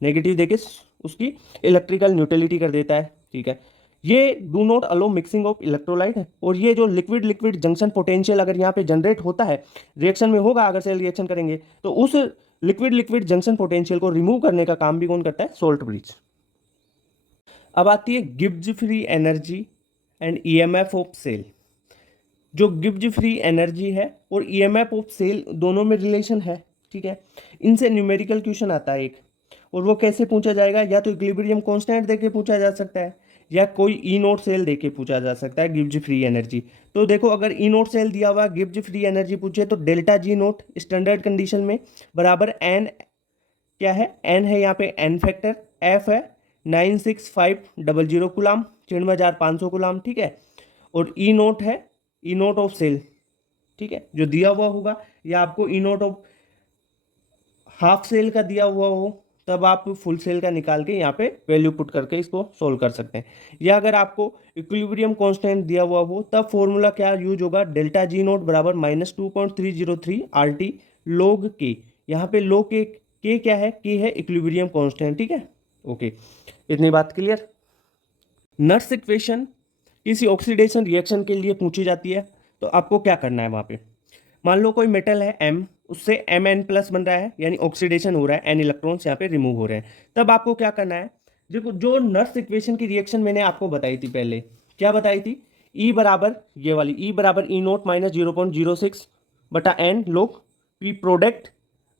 नेगेटिव देके उसकी इलेक्ट्रिकल न्यूट्रलिटी कर देता है, ठीक है। ये do not allow mixing of electrolyte है। और ये जो लिक्विड लिक्विड जंक्शन पोटेंशियल अगर यहाँ पे जनरेट होता है, रिएक्शन में होगा, अगर सेल रिएक्शन करेंगे तो उस लिक्विड लिक्विड जंक्शन पोटेंशियल को रिमूव करने का काम भी कौन करता है, सॉल्ट ब्रिज। अब आती है Gibbs free energy and EMF of cell. जो गिब्स फ्री एनर्जी है और EMF ऑफ सेल दोनों में रिलेशन है, ठीक है। इनसे न्यूमेरिकल क्वेश्चन आता है एक, और वो कैसे पूछा जाएगा, या तो इक्विलिब्रियम कांस्टेंट देके पूछा जा सकता है, या कोई ई नोट सेल देके पूछा जा सकता है गिव्स फ्री एनर्जी। तो देखो अगर ई नोट सेल दिया हुआ गिव्स फ्री एनर्जी पूछे तो delta G note standard condition में बराबर एन, क्या है एन है यहाँ पे एन फैक्टर, एफ है 96500 गुलाम, 9500 गुलाम, ठीक है। और ई नोट है ई नोट ऑफ सेल, ठीक है, जो दिया हुआ होगा, या आपको ई नोट ऑफ हाफ सेल का दिया हुआ हो तब आप फुल सेल का निकाल के यहाँ पे वैल्यू पुट करके इसको सोल्व कर सकते हैं। या अगर आपको इक्विलिब्रियम कांस्टेंट दिया हुआ हो तब फॉर्मूला क्या यूज होगा, डेल्टा जी नोट बराबर -2.303 आर टी लोग के। यहाँ पे लोग के क्या है, के है इक्विलिब्रियम कांस्टेंट, ठीक है। ओके, इतनी बात क्लियर। नर्स इक्वेशन किसी ऑक्सीडेशन रिएक्शन के लिए पूछी जाती है तो आपको क्या करना है वहाँ पे, मान लो कोई मेटल है एम, उससे एम एन प्लस बन रहा है, यानी ऑक्सीडेशन हो रहा है, एन इलेक्ट्रॉन्स यहाँ पे रिमूव हो रहे हैं। तब आपको क्या करना है, देखो जो नर्स इक्वेशन की रिएक्शन मैंने आपको बताई थी पहले, क्या बताई थी, ई बराबर ये वाली, ई बराबर ई नोट माइनस 0.06 बटा एन लोग पी प्रोडक्ट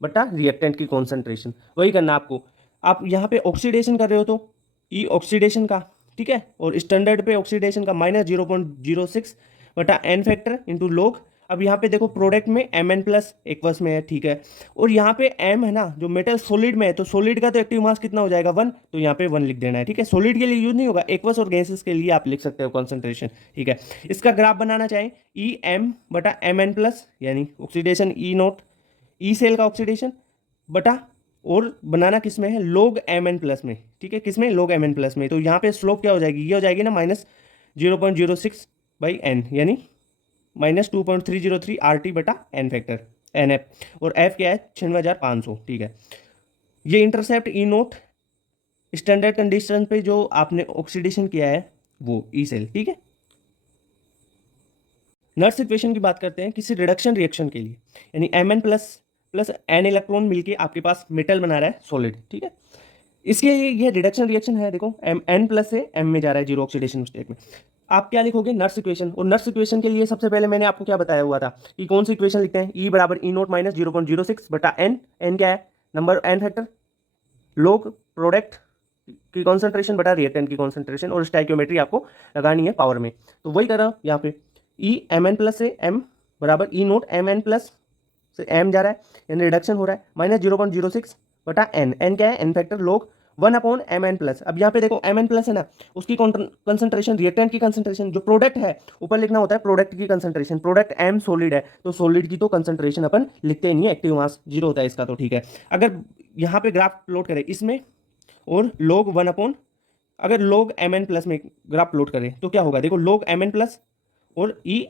बटा रिएक्टेंट की कॉन्सेंट्रेशन, वही करना आपको। आप यहाँ पे ऑक्सीडेशन कर रहे हो तो ई ऑक्सीडेशन का, ठीक है, और स्टैंडर्ड पे ऑक्सीडेशन का -0.06 बटा एन फैक्टर इंटू लोग। अब यहाँ पे देखो प्रोडक्ट में एम एन प्लस एक्वस में है, ठीक है, और यहाँ पे एम है ना, जो मेटल सॉलिड में है, तो सॉलिड का तो एक्टिव मास कितना हो जाएगा 1, तो यहाँ पे 1 लिख देना है, ठीक है। सॉलिड के लिए यूज नहीं होगा, एक्वस और गैसेस के लिए आप लिख सकते हो कॉन्सेंट्रेशन, ठीक है। इसका ग्राफ बनाना चाहें ई एम बटा एम एन प्लस, यानी ऑक्सीडेशन ई नोट, ई सेल का ऑक्सीडेशन बटा, और बनाना किस में है, लोग एम एन प्लस में, ठीक है, किस में, लोग एम एन प्लस में। तो यहाँ पे स्लोप क्या हो जाएगी, ये हो जाएगी ना -0.06 बाई एन, यानी -2.303 आर टी बटा एन फैक्टर एन एफ, और एफ क्या है 96,500, ठीक है। ये इंटरसेप्ट ई नोट स्टैंडर्ड कंडीशन पे जो आपने ऑक्सीडेशन किया है वो ई सेल, ठीक है। नर्स इक्वेशन की बात करते हैं किसी रिडक्शन रिएक्शन के लिए, यानी M n plus plus n electron मिलके आपके पास मेटल बना रहा है सॉलिड, ठीक है। इसके लिए ये रिडक्शन रिएक्शन है, देखो एम एन प्लस से एम में जा रहा है जीरो ऑक्सीडेशन स्टेट में। आप क्या लिखोगे, नर्स इक्वेशन, और नर्स इक्वेशन के लिए सबसे पहले मैंने आपको क्या बताया हुआ था कि कौन सी इक्वेशन लिखते हैं, ई बराबर ई नोट माइनस 0.06 बटा एन, एन क्या है नंबर एन फैक्टर, लोग प्रोडक्ट की कॉन्सेंट्रेशन बटा रिएक्टेंट की कॉन्सेंट्रेशन, और स्टाइकियोमेट्री आपको लगानी है पावर में। तो वही करा यहाँ पे, ई एम एन प्लस से एम बराबर ई नोट एम एन प्लस से एम जा रहा है, यानी रिडक्शन हो रहा है, -0.06 बटा एन, एन क्या है एन फैक्टर, लोग 1/mn प्लस। अब यहाँ पे देखो mn प्लस है ना, उसकी कंसंट्रेशन, रिएक्टेंट की कंसंट्रेशन, जो प्रोडक्ट है ऊपर लिखना होता है प्रोडक्ट की कंसंट्रेशन, प्रोडक्ट m सॉलिड है तो सॉलिड की तो कंसंट्रेशन अपन लिखते ही नहीं है, एक्टिव मास 0 होता है इसका, तो ठीक है। अगर यहाँ पे ग्राफ प्लॉट करें इसमें और लोग 1/, अगर लोग mn प्लस में ग्राफ प्लॉट करें तो क्या होगा, देखो लोग mn प्लस और ई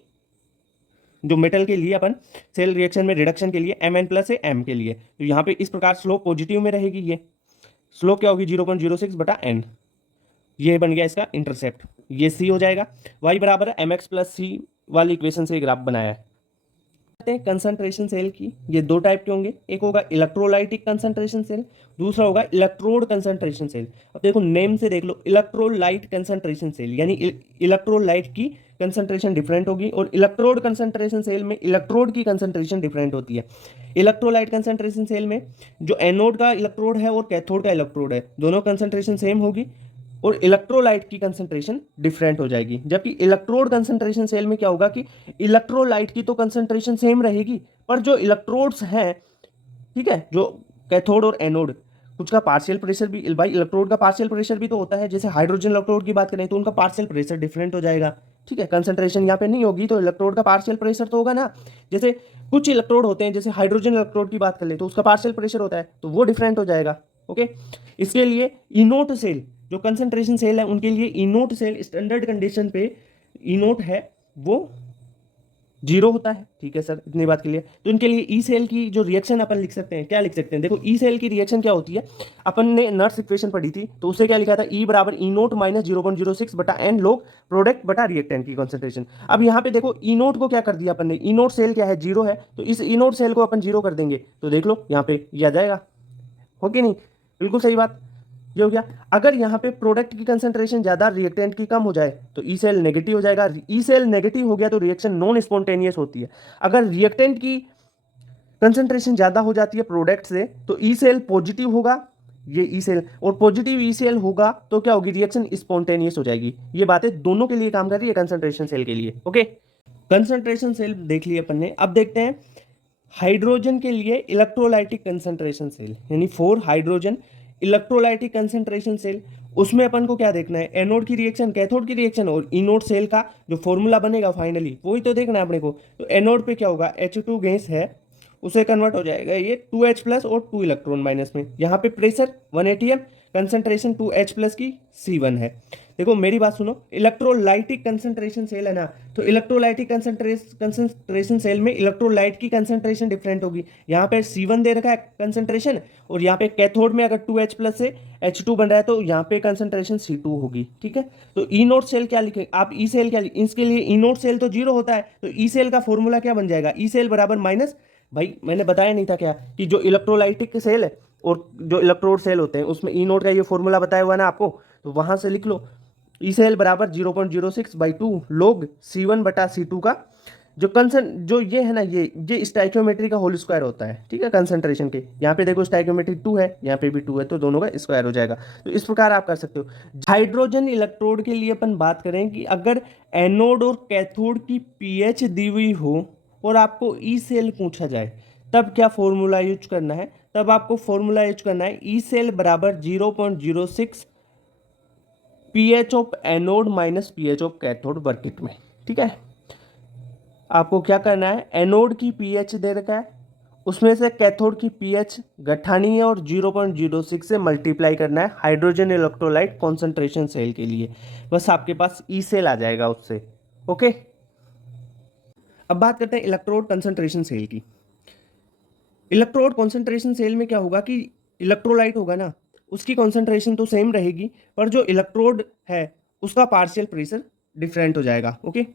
जो मेटल के लिए अपन सेल रिएक्शन में रिडक्शन के लिए mn प्लस है m के लिए, तो यहाँ पे इस प्रकार स्लोप पॉजिटिव में रहेगी, ये स्लोप क्या होगी 0.06 बटा एन, ये बन गया इसका इंटरसेप्ट, ये सी हो जाएगा। y बराबर है mx प्लस सी वाली इक्वेशन से ग्राफ बनाया है। कंसंट्रेशन सेल की ये दो टाइप के होंगे, एक होगा इलेक्ट्रोलाइटिक कंसंट्रेशन सेल, दूसरा होगा इलेक्ट्रोड कंसंट्रेशन सेल। अब देखो नेम से देख लो, इलेक्ट्रोलाइट कंसंट्रेशन सेल यानी इलेक्ट्रोलाइट की कंसंट्रेशन डिफरेंट होगी, और इलेक्ट्रोड कंसंट्रेशन सेल में इलेक्ट्रोड की कंसंट्रेशन डिफरेंट होती है। इलेक्ट्रोलाइट कंसंट्रेशन सेल में जो एनोड का इलेक्ट्रोड है और कैथोड का इलेक्ट्रोड है, दोनों कंसंट्रेशन सेम होगी, और इलेक्ट्रोलाइट की कंसंट्रेशन डिफरेंट हो जाएगी। जबकि इलेक्ट्रोड कंसंट्रेशन सेल में क्या होगा कि इलेक्ट्रोलाइट की तो कंसंट्रेशन सेम रहेगी, पर जो इलेक्ट्रोड्स हैं, ठीक है, जो कैथोड और एनोड, कुछ का पार्शियल प्रेशर भी, भाई इलेक्ट्रोड का पार्शियल प्रेशर भी तो होता है, जैसे हाइड्रोजन इलेक्ट्रोड की बात करें तो उनका पार्शियल प्रेशर डिफरेंट हो जाएगा, ठीक है। कंसंट्रेशन यहाँ पे नहीं होगी तो इलेक्ट्रोड का पार्शियल प्रेशर तो होगा ना, जैसे कुछ इलेक्ट्रोड होते हैं, जैसे हाइड्रोजन इलेक्ट्रोड की बात कर ले तो उसका पार्शियल प्रेशर होता है, तो वो डिफरेंट हो जाएगा। ओके, इसके लिए इनोट सेल, जो कंसंट्रेशन सेल है उनके लिए इनोट सेल स्टैंडर्ड कंडीशन पे इनोट है वो 0 होता है, ठीक है सर, इतनी बात के लिए। तो इनके लिए ई सेल की जो रिएक्शन अपन लिख सकते हैं, क्या लिख सकते हैं, देखो ई सेल की रिएक्शन क्या होती है, अपन ने नर्स इक्वेशन पढ़ी थी तो उससे क्या लिखा था, ई बराबर ई नोट माइनस 0.06 बटा एन लोग प्रोडक्ट बटा रिएक्टेंट की कॉन्सेंट्रेशन। अब यहाँ पे देखो ई नोट को क्या कर दिया अपन ने, ई नोट सेल क्या है 0 है, तो इस ई नोट सेल को अपन 0 कर देंगे, तो देख लो यहाँ पे ये आ जाएगा, हो कि नहीं, बिल्कुल सही बात, ये हो गया। अगर यहाँ पे प्रोडक्ट की कंसंट्रेशन ज्यादा रिएक्टेंट की कम हो जाए तो ई सेल नेगेटिव हो जाएगा, ई सेल नेगेटिव हो गया तो रिएक्शन नॉन स्पॉन्टेनियस होती है। अगर रिएक्टेंट की कंसंट्रेशन ज्यादा हो जाती है प्रोडक्ट से तो ई सेल पॉजिटिव होगा, ये ई सेल, और पॉजिटिव ई सेल होगा तो क्या होगी, रिएक्शन स्पॉन्टेनियस हो जाएगी। ये बातें दोनों के लिए काम कर रही है, कंसंट्रेशन सेल के लिए। ओके, कंसंट्रेशन सेल देख लिए अपन ने। अब देखते हैं हाइड्रोजन के लिए इलेक्ट्रोलाइटिक कंसंट्रेशन सेल, यानी for hydrogen electrolytic concentration cell. उसमें अपन को क्या देखना है, एनोड की रिएक्शन, कैथोड की रिएक्शन और इनोड सेल का जो फॉर्मूला बनेगा फाइनली, वही तो देखना है अपने को। तो एनोड पे क्या होगा, H2 गैस है, उसे कन्वर्ट हो जाएगा ये 2H प्लस और 2 इलेक्ट्रॉन माइनस में। यहाँ पे pressure 1 atm, concentration 2H plus की C1 है। देखो मेरी बात सुनो, इलेक्ट्रोलाइटिक कंसंट्रेशन सेल है ना, तो इलेक्ट्रोलाइटिक कंसंट्रेशन सेल में इलेक्ट्रोलाइट की कंसंट्रेशन डिफरेंट होगी। यहाँ पे C1 दे रखा है कंसंट्रेशन, और यहाँ पे कैथोड में अगर 2H प्लस से H2 बन रहा है तो यहाँ पे कंसंट्रेशन C2 होगी। ठीक है, तो ई नोट सेल क्या लिखेंगे आप, ई सेल क्या इसके लिए ई नोट सेल तो जीरो होता है, तो ई सेल का फॉर्मूला क्या बन जाएगा, ई सेल बराबर माइनस, भाई मैंने बताया नहीं था क्या कि जो इलेक्ट्रोलाइटिक सेल है और जो इलेक्ट्रोड सेल होते हैं उसमें ई नोट का ये फॉर्मूला बताया हुआ है ना आपको, तो वहां से लिख लो ई सेल बराबर 0.06/2 log C1 बटा C2 का जो जो ये है ना, ये स्टाइकियोमेट्री का होल स्क्वायर होता है। ठीक है, कंसंट्रेशन के यहाँ पे देखो स्टाइकियोमेट्री 2 है, यहाँ पे भी 2 है, तो दोनों का स्क्वायर हो जाएगा। तो इस प्रकार आप कर सकते हो। हाइड्रोजन इलेक्ट्रोड के लिए अपन बात करें कि अगर एनोड और कैथोड की पीएच दी हुई हो और आपको ई सेल पूछा जाए, तब क्या फॉर्मूला यूज करना है, तब आपको फॉर्मूला यूज करना है ई सेल बराबर 0.06 pH of anode minus pH of cathode bracket में। ठीक है, आपको क्या करना है, एनोड की पीएच दे रखा है, उसमें से कैथोड की पीएच घटानी है और 0.06 से मल्टीप्लाई करना है हाइड्रोजन इलेक्ट्रोलाइट कॉन्सेंट्रेशन सेल के लिए। बस आपके पास ई सेल आ जाएगा उससे। ओके, अब बात करते हैं इलेक्ट्रोड कंसंट्रेशन सेल की। इलेक्ट्रोड कॉन्सेंट्रेशन सेल में क्या होगा कि इलेक्ट्रोलाइट होगा ना, उसकी कॉन्सेंट्रेशन तो सेम रहेगी, पर जो इलेक्ट्रोड है उसका पार्शियल प्रेशर डिफरेंट हो जाएगा। ओके,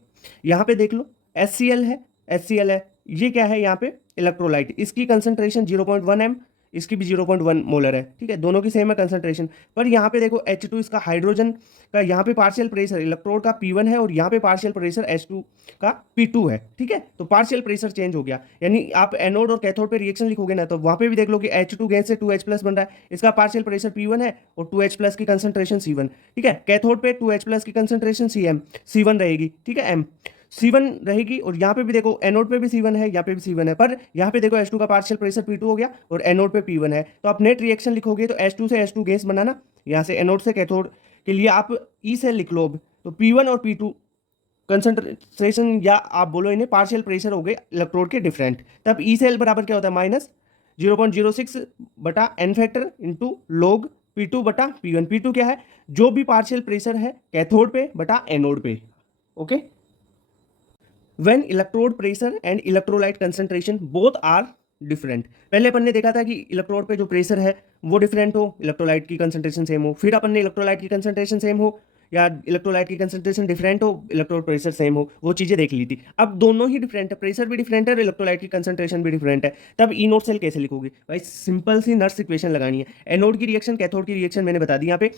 यहाँ पे देख लो HCl है, HCl है, ये क्या है यहाँ पे इलेक्ट्रोलाइट, इसकी कंसंट्रेशन 0.1 m, इसकी भी 0.1 मोलर है। ठीक है, दोनों की सेम है कंसंट्रेशन, पर यहाँ पे देखो H2 इसका हाइड्रोजन का यहाँ पे पार्शियल प्रेशर इलेक्ट्रोड का P1 है और यहाँ पे पार्शियल प्रेशर H2 का P2 है। ठीक है, तो पार्शियल प्रेशर चेंज हो गया, यानी आप एनोड और कैथोड पे रिएक्शन लिखोगे ना, तो वहाँ पे भी देख लो कि H2 गैस से 2H प्लस बन रहा है, इसका पार्शियल प्रेशर P1 है और 2H प्लस की कंसंट्रेशन C1। ठीक है, कैथोड पे 2H प्लस की कंसंट्रेशन C1 रहेगी। ठीक है, M C1 रहेगी, और यहाँ पे भी देखो एनोड पे भी C1 है, यहाँ पे भी C1 है, पर यहाँ पे देखो H2 का पार्शियल प्रेशर P2 हो गया और एनोड पे P1 है। तो आप नेट रिएक्शन लिखोगे तो H2 से H2 गैस बनाना, यहाँ से एनोड से कैथोड के लिए आप ई से लिख लो। अब तो P1 और P2 कंसंट्रेशन, या आप बोलो इन्हें पार्शियल प्रेशर हो गए इलेक्ट्रोड के डिफरेंट, तब ई सेल बराबर क्या होता है, माइनस 0.06 बटा एन फैक्टर इंटू लोग P2 बटा P1। P2 क्या है, जो भी पार्शियल प्रेशर है कैथोड पे बटा एनोड पे। Okay, when electrode pressure and electrolyte concentration both are different. पहले अपन ने देखा था कि इलेक्ट्रोड पे जो प्रेशर है वो डिफरेंट हो, इलेक्ट्रोलाइट की कंसंट्रेशन सेम हो, फिर अपन ने इलेक्ट्रोलाइट की कंसंट्रेशन सेम हो या इलेक्ट्रोलाइट की कंसंट्रेशन डिफरेंट हो, इलेक्ट्रोड प्रेशर सेम हो, वो चीजें देख ली थी। अब दोनों ही डिफरेंट है, प्रेशर भी डिफरेंट है और इलेक्ट्रोलाइट की कंसंट्रेशन भी डिफरेंट है, तब ई नोट सेल कैसे लिखोगे भाई, सिंपल सी नर्स इक्वेशन लगानी है। एनोड की रिएक्शन कैथोड की रिएक्शन मैंने बता दी, यहाँ पे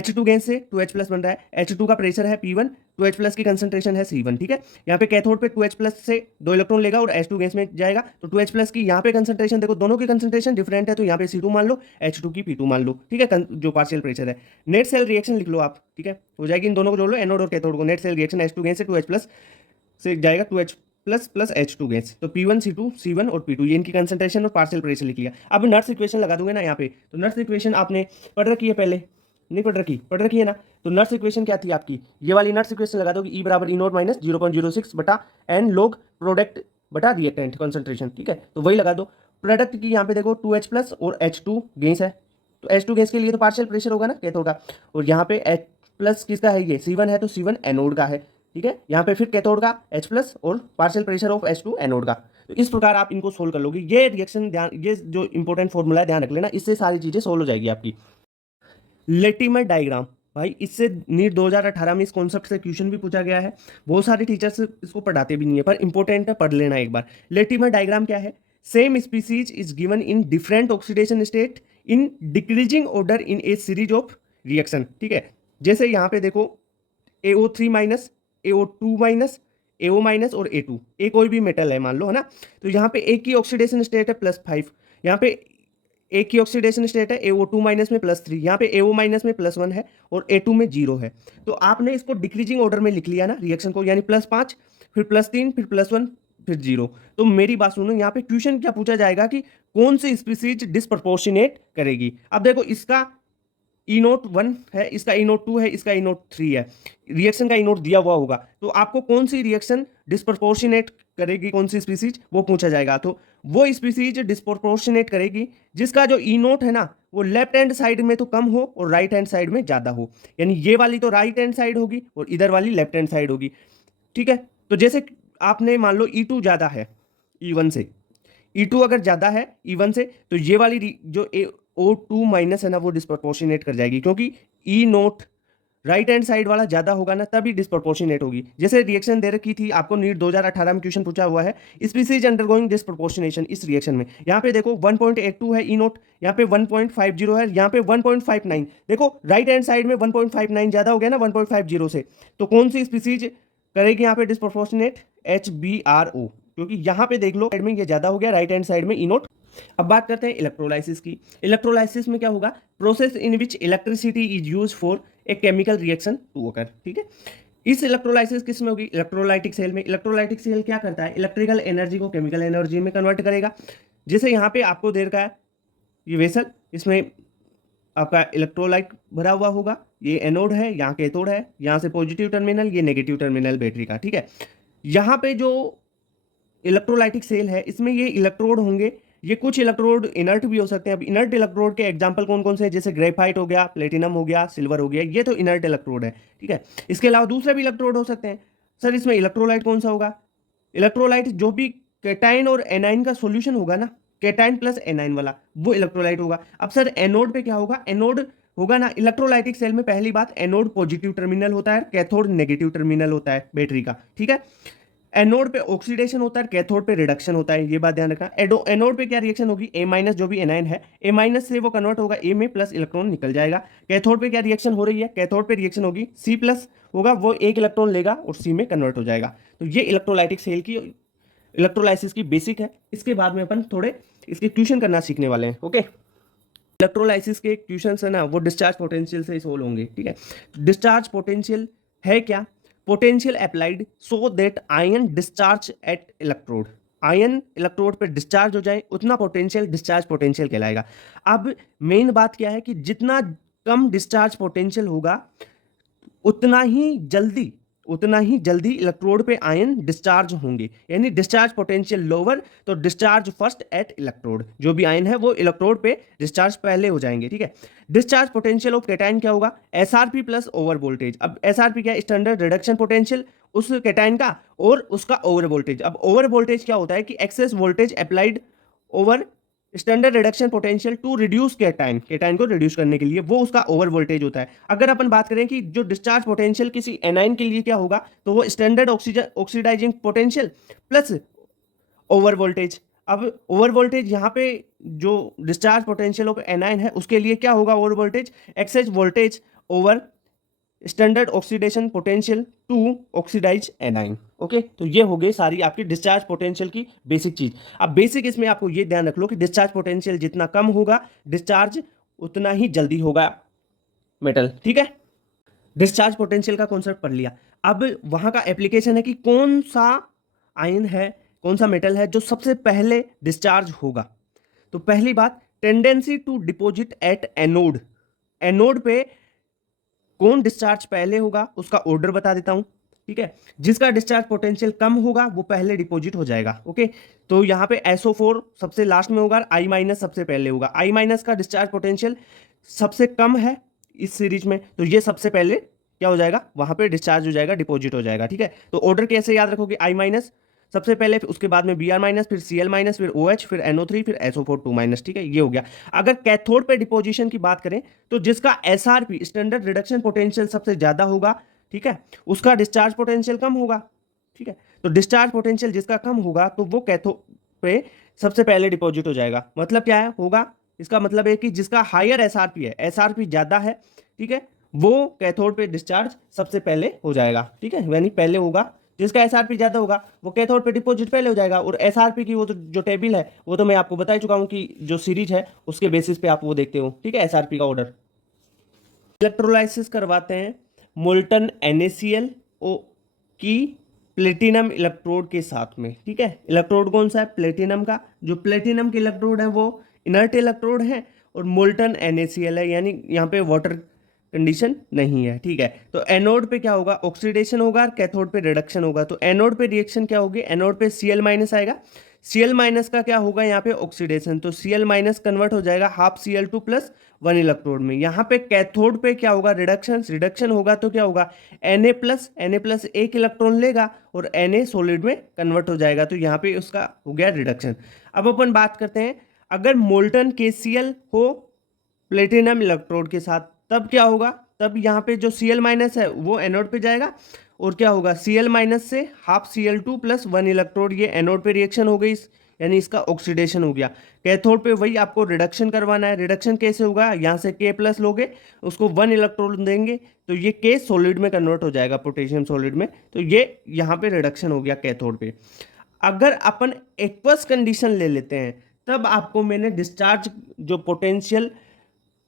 H2 गैस से 2H प्लस बन रहा है, H2 का प्रेशर है P1, 2H प्लस की कंसंट्रेशन है C1। ठीक है, यहाँ पे कैथोड पे 2H प्लस से 2 इलेक्ट्रॉन लेगा और H2 गैस में जाएगा, तो 2H प्लस की यहाँ पे कंसंट्रेशन देखो, दोनों की कंसंट्रेशन डिफरेंट है, तो यहाँ पे C2 मान लो, H2 की P2 मान लो। ठीक है, जो पार्शियल प्रेशर है, नेट सेल रिएक्शन लिख लो आप। ठीक है, हो जाएगी, इन दोनों को जोड़ लो, एनोड और कैथोड को, net cell reaction H2 gas से 2H प्लस से जाएगा 2H plus plus H2 gas, तो P1 C2 C1 और P2, ये इनकी कंसंट्रेशन और पार्शियल प्रेशर लिख लिया। अब नर्स इक्वेशन लगा दूंगे ना यहाँ पे, तो नर्स इक्वेशन आपने पढ़ रखी है, पहले नहीं पढ़ रखी, पढ़ रखी है ना, तो नर्स इक्वेशन क्या थी आपकी, ये वाली नर्स इक्वेशन लगा दोगे, ई बराबर ई नोट माइनस 0.06 बटा एन लोग प्रोडक्ट बटा रिएक्टेंट कंसंट्रेशन। ठीक है, तो वही लगा दो। प्रोडक्ट की यहाँ पे देखो 2H प्लस और H2 गैस है, तो H2 गैस के लिए तो पार्शियल प्रेशर होगा ना कैथोड का, और यहाँ पे H प्लस किसका है, ये C1 है, तो C1 एनोड का है। ठीक है, यहाँ पे फिर कैथोड का H प्लस और partial pressure of H2 anode का। तो इस प्रकार आप इनको सोल्व कर लोगे, ये रिएक्शन ध्यान, ये जो इंपॉर्टेंट फॉर्मूला है ध्यान रख लेना, इससे सारी चीजें सोल्व हो जाएगी आपकी। लेटिमर डायग्राम, भाई इससे नीट 2018 में इस कॉन्सेप्ट से क्वेश्चन भी पूछा गया है, बहुत सारे टीचर्स इसको पढ़ाते भी नहीं है, पर इंपॉर्टेंट है, पढ़ लेना एक बार। लेटिमर डायग्राम क्या है, same species is given in different oxidation state in decreasing order in A series of reaction. ठीक है, जैसे यहाँ पे देखो AO3 minus, AO2 minus, AO minus और A2, ए कोई भी मेटल है मान लो, है ना, तो यहाँ पे ए की ऑक्सीडेशन स्टेट है +5, यहाँ पे एक की ऑक्सीडेशन स्टेट है AO2 माइनस में +3, यहाँ पे AO माइनस में +1 है और A2 में 0 है। तो आपने इसको डिक्रीजिंग ऑर्डर में लिख लिया ना रिएक्शन को, यानी +5 फिर +3 फिर +1 फिर 0। तो मेरी बात सुनो, यहाँ पे क्वेश्चन क्या पूछा जाएगा कि कौन सी स्पीसीज डिस्प्रपोर्शनेट करेगी। अब देखो इसका E01 है, इसका E02 है, इसका E03 है, रिएक्शन का E0 दिया हुआ होगा, तो आपको कौन सी रिएक्शन डिस्प्रपोर्शनेट करेगी, कौन सी स्पीसीज, वो पूछा जाएगा। तो वो स्पीसीज डिस्प्रपोर्शनेट करेगी जिसका जो E0 है ना वो लेफ्ट हैंड साइड में तो कम हो और राइट हैंड साइड में ज्यादा हो, यानी ये वाली तो राइट हैंड साइड होगी और इधर वाली लेफ्ट हैंड साइड होगी। ठीक है, तो जैसे आपने मान लो E2 ज्यादा है E1 से, E2 अगर ज्यादा है E1 से, तो ये वाली जो O2 माइनस है ना वो डिस्प्रपोर्शनेट कर जाएगी, क्योंकि E0 राइट हैंड साइड वाला ज्यादा होगा ना तभी डिस्प्रपोर्शनेट होगी। जैसे रिएक्शन दे रखी थी आपको, नीट 2018 में क्वेश्चन पूछा हुआ है, स्पीसीज अंडरगोइंग डिस्प्रपोर्शनेशन, इस रिएक्शन में यहाँ पे देखो 1.82 है E0, यहाँ पे 1.50 है, यहाँ पे 1.59। देखो राइट हैंड साइड में 1.59 ज्यादा हो गया ना 1.50 से, तो कौन सी स्पीसीज करेगी यहाँ पे डिस्प्रपोर्शनेट, HBRO, क्योंकि यहाँ पे देख लो साइड में ये ज्यादा हो गया, राइट हैंड साइड में E0। अब बात करते हैं इलेक्ट्रोलाइसिस की। इलेक्ट्रोलाइसिस में क्या होगा, process in which electricity is use for a chemical reaction to occur. ठीक है, इस इलेक्ट्रोलाइसिस किस में होगी, इलेक्ट्रोलाइटिक सेल में। इलेक्ट्रोलाइटिक सेल क्या करता है, इलेक्ट्रिकल एनर्जी को केमिकल एनर्जी में कन्वर्ट करेगा। जैसे यहाँ पे आपको दे रखा है ये वेसल, इसमें आपका इलेक्ट्रोलाइट भरा हुआ होगा, ये एनोड है, यहाँ कैथोड है, यहाँ से पॉजिटिव टर्मिनल, ये नेगेटिव टर्मिनल बैटरी का। ठीक है, यहाँ पे जो इलेक्ट्रोलाइटिक सेल है इसमें ये इलेक्ट्रोड होंगे, ये कुछ इलेक्ट्रोड इनर्ट भी हो सकते हैं। अब इनर्ट इलेक्ट्रोड के एग्जांपल कौन कौन से हैं, जैसे ग्रेफाइट हो गया, प्लेटिनम हो गया, सिल्वर हो गया, ये तो इनर्ट इलेक्ट्रोड है। ठीक है, इसके अलावा दूसरे भी इलेक्ट्रोड हो सकते हैं। सर इसमें इलेक्ट्रोलाइट कौन सा होगा, इलेक्ट्रोलाइट जो भी कैटाइन और एनाइन का सोल्यूशन होगा ना, कैटाइन प्लस एनाइन वाला, वो इलेक्ट्रोलाइट होगा। अब सर एनोड पे क्या होगा, एनोड होगा ना इलेक्ट्रोलाइटिक सेल में, पहली बात एनोड पॉजिटिव टर्मिनल होता है, कैथोड नेगेटिव टर्मिनल होता है बैटरी का। ठीक है, एनोड पे ऑक्सीडेशन होता है, कैथोड पे रिडक्शन होता है, ये बात ध्यान रखना। एनोड पे क्या रिएक्शन होगी, A माइनस जो भी एनाइन है, A माइनस से वो कन्वर्ट होगा A में, प्लस इलेक्ट्रॉन निकल जाएगा। कैथोड पे क्या रिएक्शन हो रही है, कैथोड पे रिएक्शन होगी C प्लस होगा, वो एक इलेक्ट्रॉन लेगा और C में कन्वर्ट हो जाएगा। तो ये इलेक्ट्रोलाइटिक सेल की इलेक्ट्रोलाइसिस की बेसिक है। इसके बाद में अपन थोड़े इसके क्वेश्चन करना सीखने वाले हैं। ओके, इलेक्ट्रोलाइसिस के क्वेश्चन है ना वो डिस्चार्ज पोटेंशियल से सोल्व होंगे। ठीक है, डिस्चार्ज पोटेंशियल है क्या, potential applied so that ion discharge eight electrode, ion electrode पे डिस्चार्ज हो जाए उतना पोटेंशियल डिस्चार्ज पोटेंशियल कहलाएगा। अब मेन बात क्या है कि जितना कम डिस्चार्ज पोटेंशियल होगा उतना ही जल्दी इलेक्ट्रोड पे आयन डिस्चार्ज होंगे, यानी डिस्चार्ज पोटेंशियल लोअर तो डिस्चार्ज फर्स्ट एट इलेक्ट्रोड, जो भी आयन है वो इलेक्ट्रोड पे डिस्चार्ज पहले हो जाएंगे। ठीक है, डिस्चार्ज पोटेंशियल ऑफ कैटायन क्या होगा, SRP प्लस ओवर वोल्टेज। अब SRP क्या है, स्टैंडर्ड रिडक्शन पोटेंशियल उस कैटायन का और उसका ओवर वोल्टेज। अब ओवर वोल्टेज क्या होता है कि excess voltage applied over standard reduction potential to reduce cation को रिड्यूस करने के लिए, वो उसका ओवर वोल्टेज होता है। अगर अपन बात करें कि जो डिस्चार्ज पोटेंशियल किसी एनाइन के लिए क्या होगा, तो वो standard oxidising potential plus over voltage. अब ओवर वोल्टेज यहाँ पे जो डिस्चार्ज पोटेंशियल ऑफ एनाइन है उसके लिए क्या होगा, over voltage excess voltage over standard oxidation potential to oxidise anion. Okay, तो ये हो गई सारी आपकी डिस्चार्ज पोटेंशियल की बेसिक चीज। अब बेसिक इसमें आपको ये ध्यान रख लो कि डिस्चार्ज पोटेंशियल जितना कम होगा डिस्चार्ज उतना ही जल्दी होगा मेटल। ठीक है, डिस्चार्ज पोटेंशियल का कॉन्सेप्ट पढ़ लिया। अब वहां का एप्लीकेशन है कि कौन सा आयन है, कौन सा मेटल है जो सबसे पहले डिस्चार्ज होगा। तो पहली बात, tendency to deposit at anode, anode पे कौन डिस्चार्ज पहले होगा उसका ऑर्डर बता देता हूं। ठीक है, जिसका डिस्चार्ज पोटेंशियल कम होगा वो पहले डिपॉजिट हो जाएगा। ओके, तो यहाँ पे SO4 सबसे लास्ट में होगा, I माइनस सबसे पहले होगा। I माइनस का डिस्चार्ज पोटेंशियल सबसे कम है इस सीरीज में, तो ये सबसे पहले क्या हो जाएगा, वहां पे डिस्चार्ज हो जाएगा, डिपॉजिट हो जाएगा। ठीक है, तो ऑर्डर कैसे याद रखोगे, I माइनस सबसे पहले, फिर उसके बाद में Br माइनस, फिर Cl माइनस, फिर OH, फिर NO3, फिर SO4 2 माइनस। ठीक है, ये हो गया। अगर कैथोड पे डिपोजिशन की बात करें तो जिसका SRP स्टैंडर्ड रिडक्शन पोटेंशियल सबसे ज्यादा होगा, ठीक है, उसका डिस्चार्ज पोटेंशियल कम होगा। ठीक है, तो डिस्चार्ज पोटेंशियल जिसका कम होगा तो वो कैथोड पे सबसे पहले डिपॉजिट हो जाएगा। मतलब क्या है होगा, इसका मतलब है कि जिसका हायर SRP है, SRP ज्यादा है, ठीक है, वो कैथोड पे डिस्चार्ज सबसे पहले हो जाएगा। ठीक है, यानी पहले होगा जिसका एसआरपी ज़्यादा होगा वो कैथोड पे डिपॉजिट पहले हो जाएगा, और एसआरपी की वो तो जो टेबल है वो तो मैं आपको बता ही चुका हूँ कि जो सीरीज है उसके बेसिस पे आप वो देखते हो, ठीक है, एसआरपी का ऑर्डर। इलेक्ट्रोलाइसिस करवाते हैं मोल्टन NaCl की प्लेटिनम इलेक्ट्रोड के साथ में, ठीक है। इलेक्ट्रोड कौन सा है? प्लेटिनम का। जो प्लेटिनम के इलेक्ट्रोड है वो इनर्ट इलेक्ट्रोड है, और मोल्टन NaCl है, यानी यहाँ पे वाटर कंडीशन नहीं है, ठीक है। तो एनोड पे क्या होगा? ऑक्सीडेशन होगा, और कैथोड पे रिडक्शन होगा। तो एनोड पे रिएक्शन क्या होगी? एनोड पे Cl माइनस आएगा, Cl माइनस का क्या होगा यहाँ पे? ऑक्सीडेशन। तो Cl माइनस कन्वर्ट हो जाएगा हाफ Cl2 प्लस 1 इलेक्ट्रोड में। यहाँ पे कैथोड पे क्या होगा? रिडक्शन। रिडक्शन होगा तो क्या होगा? Na प्लस एक इलेक्ट्रॉन लेगा और Na सॉलिड में कन्वर्ट हो जाएगा, तो यहाँ पे उसका हो गया रिडक्शन। अब अपन बात करते हैं, अगर मोल्टन KCl हो प्लेटिनम इलेक्ट्रोड के साथ, तब क्या होगा? तब यहाँ पे जो Cl माइनस है वो एनोड पे जाएगा, और क्या होगा? Cl माइनस से हाफ Cl2 प्लस 1 इलेक्ट्रोड, ये एनोड पे रिएक्शन हो गई, यानी इसका ऑक्सीडेशन हो गया। कैथोड पे वही आपको रिडक्शन करवाना है। रिडक्शन कैसे होगा? यहाँ से K प्लस लोगे, उसको 1 इलेक्ट्रॉन देंगे, तो ये K सॉलिड में कन्वर्ट हो जाएगा, पोटेशियम सॉलिड में। तो ये यहाँ पे रिडक्शन हो गया कैथोड पे। अगर अपन एक्वस कंडीशन ले लेते हैं, तब आपको मैंने डिस्चार्ज जो पोटेंशियल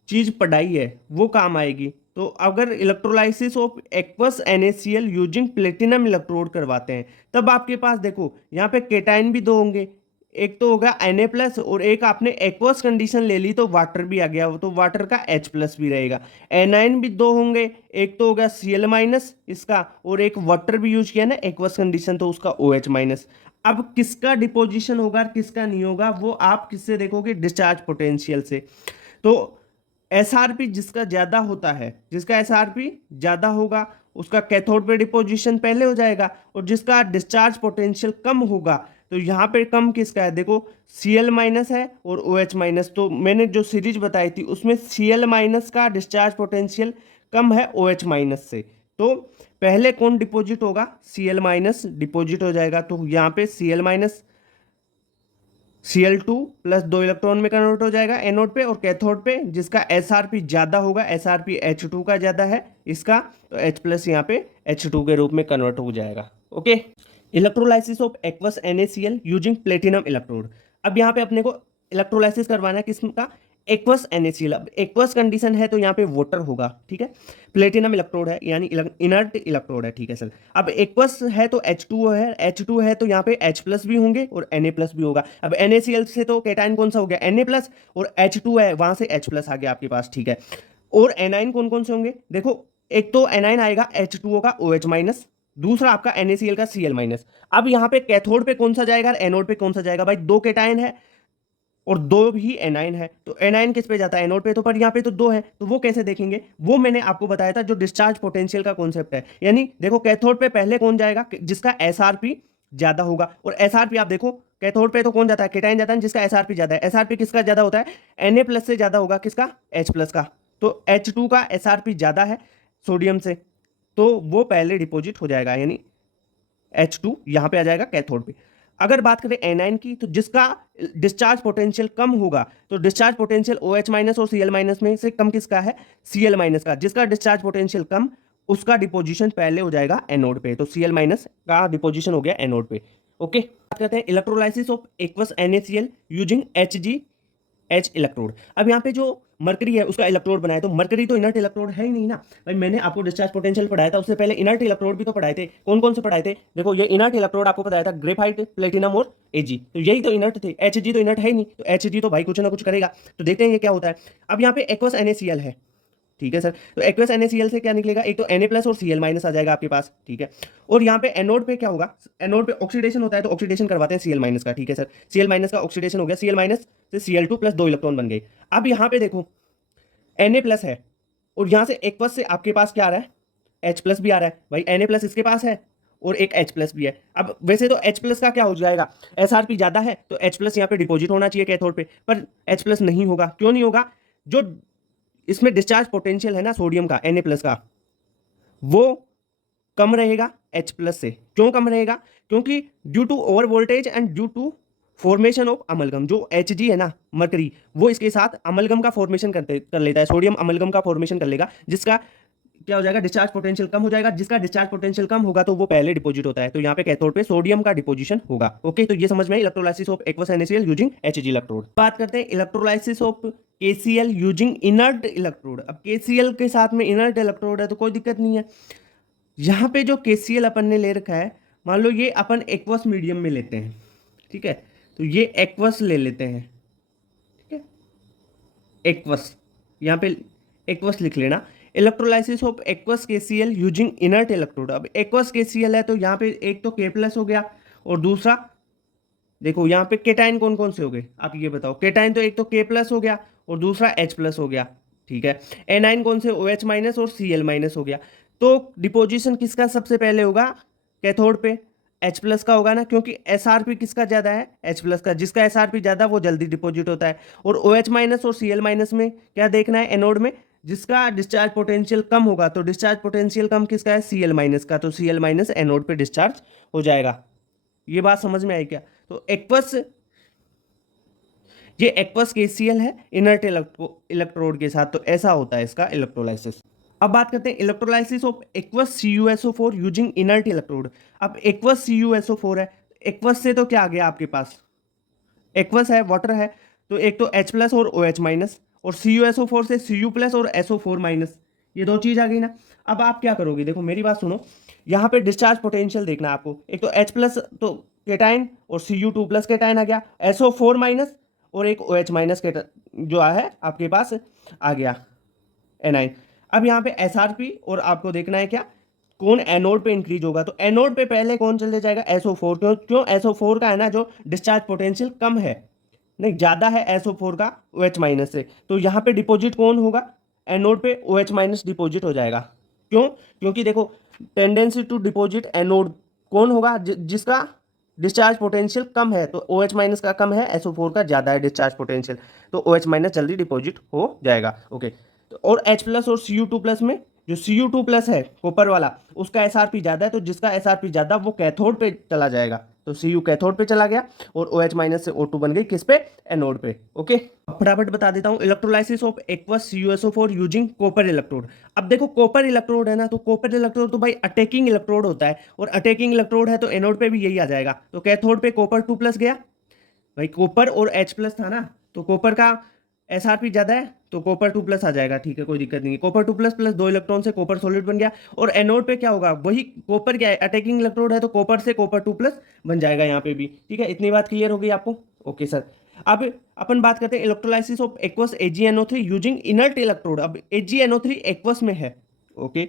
चीज पढ़ाई है वो काम आएगी। तो अगर electrolysis of aqueous NaCl using platinum electrode करवाते हैं, तब आपके पास देखो यहाँ पे केटाइन भी दो होंगे, एक तो होगा Na प्लस, और एक आपने एक्वस कंडीशन ले ली तो वाटर भी आ गया, तो वाटर का H प्लस भी रहेगा। एनाइन भी दो होंगे, एक तो होगा Cl माइनस इसका, और एक वाटर भी यूज किया ना एक्वस कंडीशन, तो उसका OH माइनस। अब किसका डिपोजिशन होगा किसका नहीं होगा, वो आप किससे देखोगे? डिस्चार्ज पोटेंशियल से। तो एसआरपी जिसका ज्यादा होता है, जिसका एसआरपी ज्यादा होगा उसका कैथोड पे डिपोजिशन पहले हो जाएगा, और जिसका डिस्चार्ज पोटेंशियल कम होगा, तो यहाँ पे कम किसका है? देखो Cl माइनस है और OH माइनस। तो मैंने जो सीरीज बताई थी उसमें Cl माइनस का डिस्चार्ज पोटेंशियल कम है OH माइनस से। तो पहले कौन डिपोजिट होगा? Cl माइनस डिपोजिट हो जाएगा, तो यहाँ पे Cl minus Cl2 plus 2 electron में कन्वर्ट हो जाएगा एनोड पे, और कैथोड पे जिसका एसआरपी ज्यादा होगा, एसआरपी H2 का ज्यादा है इसका, तो H प्लस यहाँ पे H2 के रूप में कन्वर्ट हो जाएगा। Okay, electrolysis of aqueous NaCl using platinum electrode. अब यहाँ पे अपने को इलेक्ट्रोलाइसिस करवाना है किसका? Aqueous NaCl। अब एक्वस कंडीशन है तो यहाँ पे वाटर होगा, ठीक है। प्लेटिनम इलेक्ट्रोड है यानी इनर्ट इलेक्ट्रोड है, ठीक है सर। अब एक्वस है तो H2 है, H2 है तो यहाँ पे H प्लस भी होंगे और Na प्लस भी होगा। अब NaCl से तो कैटाइन कौन सा हो गया? Na प्लस, और H2 है वहां से H प्लस आ गया आपके पास, ठीक है। और एनाइन कौन कौन से होंगे? देखो एक तो एनाइन आएगा H2O का OH माइनस, दूसरा आपका NaCl का Cl माइनस। अब यहाँ पे कैथोड पे कौन सा जाएगा, एनोड पे कौन सा जाएगा? भाई दो कैटाइन है और दो भी एनाइन है, तो एनाइन किस पे जाता है? एनोड पे। तो पर यहाँ पे तो दो है, तो वो कैसे देखेंगे? वो मैंने आपको बताया था जो डिस्चार्ज पोटेंशियल का कॉन्सेप्ट है। यानी देखो कैथोड पे पहले कौन जाएगा? जिसका एसआरपी ज्यादा होगा, और एसआरपी आप देखो कैथोड पे तो कौन जाता है? केटाइन जाता है, जिसका एसआरपी ज्यादा है। एसआरपी किसका ज्यादा होता है? Na प्लस से ज्यादा होगा, किसका? H प्लस का। तो H2 का एसआरपी ज्यादा है सोडियम से, तो वो पहले डिपोजिट हो जाएगा, यानी H2 यहां पे आ जाएगा कैथोड पे। अगर बात करें एनाइन की, तो जिसका डिस्चार्ज पोटेंशियल कम होगा, तो डिस्चार्ज पोटेंशियल OH माइनस और Cl माइनस में से कम किसका है? Cl माइनस का। जिसका डिस्चार्ज पोटेंशियल कम, उसका डिपोजिशन पहले हो जाएगा एनोड पे, तो Cl माइनस का डिपोजिशन हो गया एनोड पे। ओके, बात करते हैं electrolysis of aqueous NaCl using HgH electrode. अब यहाँ पे जो मरकरी है उसका इलेक्ट्रोड बनाया, तो मरकरी तो इनर्ट इलेक्ट्रोड है ही नहीं ना भाई। मैंने आपको डिस्चार्ज पोटेंशियल पढ़ाया था, उससे पहले इनर्ट इलेक्ट्रोड भी तो पढ़ाए थे। कौन कौन से पढ़ाए थे? देखो ये इनर्ट इलेक्ट्रोड आपको बताया था, ग्रेफाइट, प्लेटिनम और Ag, तो यही तो इनर्ट थे। Hg तो इनर्ट है ही नहीं, तो Hg तो भाई कुछ ना कुछ करेगा। तो देखते हैं ये क्या होता है। अब यहाँ पे एक्वस NaCl है, ठीक है सर। तो एक्वस NaCl से क्या निकलेगा? एक तो Na प्लस और Cl माइनस आ जाएगा आपके पास, ठीक है। और यहाँ पे एनोड पे क्या होगा? एनोड पे ऑक्सीडेशन होता है, तो ऑक्सीडेशन करवाते हैं Cl माइनस का, ठीक है सर। Cl माइनस का ऑक्सीडेशन हो गया, Cl माइनस से Cl2 प्लस 2 इलेक्ट्रॉन बन गए। अब यहाँ पे देखो Na प्लस है, और यहाँ से एक्वस से आपके पास क्या आ रहा है? H प्लस भी आ रहा है भाई। Na प्लस इसके पास है और एक H प्लस भी है। अब वैसे तो H प्लस का क्या हो जाएगा? एसआरपी ज्यादा है तो H प्लस यहाँ पे डिपोजिट होना चाहिए कैथोड पे, पर H प्लस नहीं होगा। क्यों नहीं होगा? जो इसमें डिस्चार्ज पोटेंशियल है ना सोडियम का, Na प्लस का, वो कम रहेगा H प्लस से। क्यों कम रहेगा? क्योंकि due to over voltage and due to formation of amalgam. जो Hg है ना मरकरी, वो इसके साथ अमलगम का फॉर्मेशन कर लेता है, सोडियम अमलगम का फॉर्मेशन कर लेगा, जिसका क्या हो जाएगा, डिस्चार्ज पोटेंशियल कम हो जाएगा। जिसका डिस्चार्ज पोटेंशियल कम होगा तो वो पहले डिपॉजिट होता है, तो यहाँ पे कैथोड पे सोडियम का डिपोजिशन होगा। ओके, तो ये समझ में electrolysis of aqueous NaCl using Hg electrode. बात करते हैं electrolysis of KCl using inert electrode. अब KCl के साथ में इनर्ट इलेक्ट्रोड है तो कोई दिक्कत नहीं है। यहाँ पे जो KCl अपन ने ले रखा है, मान लो ये अपन एक्वस मीडियम में लेते हैं, ठीक है, तो ये एक्वस ले लेते हैं, ठीक है, एक्वस, यहाँ पे एक्वस लिख लेना। Electrolysis of aqueous KCl using inert electrode. अब एक्वस KCl है तो यहाँ पे एक तो K+ हो गया, और दूसरा देखो यहाँ पे केटाइन कौन कौन से हो गए, आप ये बताओ। केटाइन तो एक तो K+ हो गया और दूसरा H+ हो गया, ठीक है। एनाइन कौन से, OH- और Cl- हो गया। तो डिपोजिशन किसका सबसे पहले होगा, कैथोड पे H+ का होगा ना, क्योंकि SRP किसका ज़्यादा है, H+ का। जिसका SRP ज़्यादा वो जल्दी डिपोजिट होता है। और OH- और Cl- में क्या देखना है, एनोड में जिसका डिस्चार्ज पोटेंशियल कम होगा, तो डिस्चार्ज पोटेंशियल कम किसका है, Cl- का, तो Cl- एनोड पे डिस्चार्ज हो जाएगा। ये बात समझ में आई क्या? तो एक्वस, ये एक्वस KCl है इनर्ट इलेक्ट्रोड के साथ, तो ऐसा होता है इसका इलेक्ट्रोलाइसिस। अब बात करते हैं electrolysis of aqueous CuSO4 using inert electrode. अब एक्वस CuSO4 है, एक्वस से तो क्या आ गया आपके पास, एक्वस है, वाटर है, तो एक तो H+ और OH-, और CuSO4 से Cu+ और SO4-, ये दो चीज आ गई ना। अब आप क्या करोगे, देखो मेरी बात सुनो, यहाँ पे डिस्चार्ज पोटेंशियल देखना है आपको। एक तो H+ तो केटाइन, और Cu2+ केटाइन आ गया, SO4-, और एक OH- जो है आपके पास आ गया एनाइन। अब यहाँ पे SRP, और आपको देखना है क्या, कौन एनोड पे इंक्रीज होगा, तो एनोड पे पहले कौन चले जाएगा, SO4। क्यों SO4 का है ना जो डिस्चार्ज पोटेंशियल कम है, नहीं ज़्यादा है SO4 का OH- से, तो यहाँ पे डिपॉजिट कौन होगा, एनोड पे OH- डिपॉजिट हो जाएगा। क्यों, क्योंकि देखो टेंडेंसी टू डिपॉजिट एनोड कौन होगा, जिसका डिस्चार्ज पोटेंशियल कम है, तो OH- का कम है, SO4 का ज़्यादा है डिस्चार्ज पोटेंशियल, तो OH- जल्दी डिपॉजिट हो जाएगा। ओके, तो और H+ और Cu2+ में, जो Cu2+ है कॉपर वाला, उसका SRP ज़्यादा है, तो जिसका SRP ज़्यादा वो कैथोड पे चला जाएगा, तो Cu कैथोड पे चला गया, और OH- से O2 बन गई किस पे, एनोड पे। ओके, फटाफट बता देता हूँ electrolysis of aqueous CuSO4 using copper electrode. अब देखो कॉपर इलेक्ट्रोड है ना, तो कॉपर इलेक्ट्रोड तो भाई अटैकिंग इलेक्ट्रोड होता है, और अटैकिंग इलेक्ट्रोड है तो एनोड पे भी यही आ जाएगा, तो कैथोड पे कॉपर 2+ गया, भाई कॉपर और H+ था ना, तो कॉपर का SRP ज्यादा है, तो कॉपर 2+ आ जाएगा, ठीक है, कोई दिक्कत नहीं है। कॉपर 2+ प्लस 2 इलेक्ट्रॉन से कॉपर सॉलिड बन गया, और एनोड पे क्या होगा, वही कॉपर क्या है, अटैकिंग इलेक्ट्रोड है, तो कॉपर से कॉपर 2+ बन जाएगा यहाँ पे भी, ठीक है। इतनी बात क्लियर हो गई आपको? Okay sir. अब अपन बात करते हैं electrolysis of aqueous AgNO3 using inert electrode. अब AgNO3 एक्वस में है, ओके,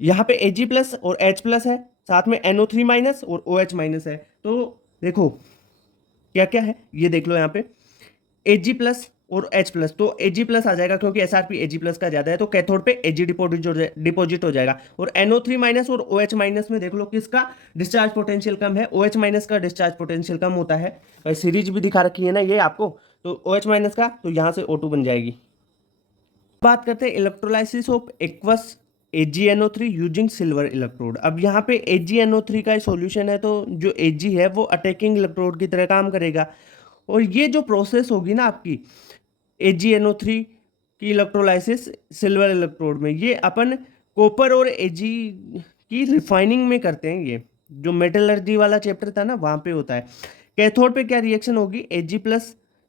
यहाँ पे Ag+ और H+ है, साथ में NO3- और OH- है, तो देखो क्या क्या है ये देख लो। यहाँ पे Ag+ और H+, तो Ag+ आ जाएगा क्योंकि SRP Ag+ का ज्यादा है, तो कैथोड पे Ag डिपॉजिट हो जाएगा। और NO3- और OH- में देख लो किसका डिस्चार्ज पोटेंशियल कम है, OH- का डिस्चार्ज पोटेंशियल कम होता है। सीरीज भी दिखा रखी है ना ये आपको, तो OH- का, तो यहाँ से O2 बन जाएगी। बात करते हैं electrolysis of aqueous AgNO3 using silver electrode. अब यहाँ पे AgNO3 का सॉल्यूशन है, तो जो Ag है वो अटैकिंग इलेक्ट्रोड की तरह काम करेगा, और ये जो प्रोसेस होगी ना आपकी AgNO3 की इलेक्ट्रोलाइसिस सिल्वर इलेक्ट्रोड में, ये अपन कॉपर और Ag की रिफाइनिंग में करते हैं। ये जो मेटलर्जी वाला चैप्टर था ना, वहाँ पे होता है। कैथोड पे क्या रिएक्शन होगी, Ag+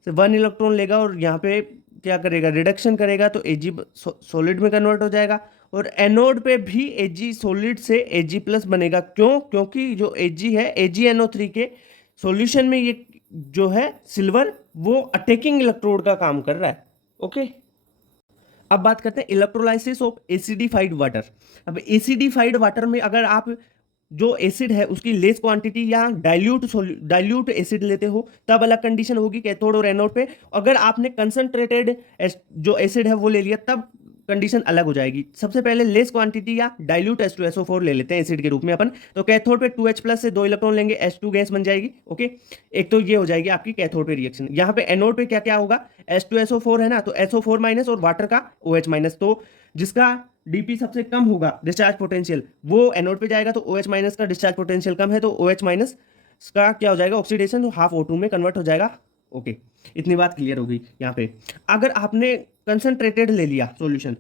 से 1 इलेक्ट्रॉन लेगा और यहाँ पे क्या करेगा, रिडक्शन करेगा, तो Ag सॉलिड में कन्वर्ट हो जाएगा। और एनोड पे भी Ag सॉलिड से Ag+ बनेगा। क्यों, क्योंकि जो Ag है AgNO3 के सॉल्यूशन में, ये जो है सिल्वर, वो अटैकिंग इलेक्ट्रोड का काम कर रहा है। ओके, अब बात करते हैं इलेक्ट्रोलाइसिस ऑफ एसिडिफाइड वाटर। अब एसिडिफाइड वाटर में अगर आप जो एसिड है उसकी लेस क्वांटिटी या डाइल्यूट एसिड लेते हो, तब अलग कंडीशन होगी कैथोड और एनोड पे। अगर आपने कंसंट्रेटेड जो एसिड है वो ले लिया, तब कंडीशन अलग हो जाएगी। सबसे पहले लेस क्वांटिटी या डाइल्यूट H2SO4 ले लेते हैं एसिड के रूप में अपन, तो कैथोड पे 2H+ से 2 इलेक्ट्रॉन लेंगे, H2 गैस बन जाएगी। ओके, एक तो ये हो जाएगी आपकी कैथोड पे रिएक्शन। यहाँ पे एनोड पे क्या क्या होगा, H2SO4 है ना, तो SO4- और वाटर का OH-, तो जिसका डीपी सबसे कम होगा डिस्चार्ज पोटेंशियल, वो एनोड पे जाएगा, तो OH- का डिस्चार्ज पोटेंशियल कम है, तो OH- का क्या हो जाएगा, ऑक्सीडेशन, तो हाफ O2 में कन्वर्ट हो जाएगा। ओके, इतनी बात क्लियर हो गई। यहाँ पे अगर आपने कंसंट्रेटेड ले लिया सॉल्यूशन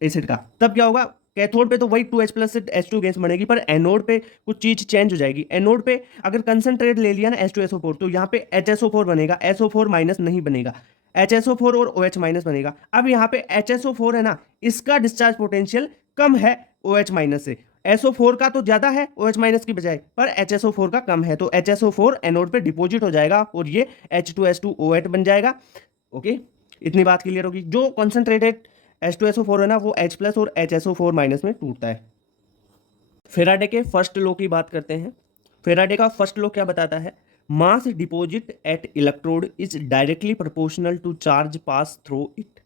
एसिड का, तब क्या होगा, कैथोड पे तो वही 2H प्लस से H2 गैस बनेगी, पर एनोड पे कुछ चीज चेंज हो जाएगी। एनोड पे अगर कंसंट्रेट ले लिया ना H2SO4, तो यहाँ पे HSO4 बनेगा, SO4 माइनस नहीं बनेगा, HSO4 और OH माइनस बनेगा। अब यहाँ पे HSO4 है ना, इसका डिस्चार्ज पोटेंशियल कम है OH माइनस से, SO4 का तो ज्यादा है OH माइनस की बजाय, पर HSO4 का कम है, तो HSO4 एनोड पे डिपोजिट हो जाएगा और ये H2S2O8 बन जाएगा। ओके, इतनी बात क्लियर होगी। जो कॉन्सेंट्रेटेड H2SO4 है ना, वो H प्लस और HSO4 माइनस में टूटता है। फेराडे के फर्स्ट लॉ की बात करते हैं। फेराडे का फर्स्ट लॉ क्या बताता है? Mass deposit at electrode is directly proportional to charge pass through it.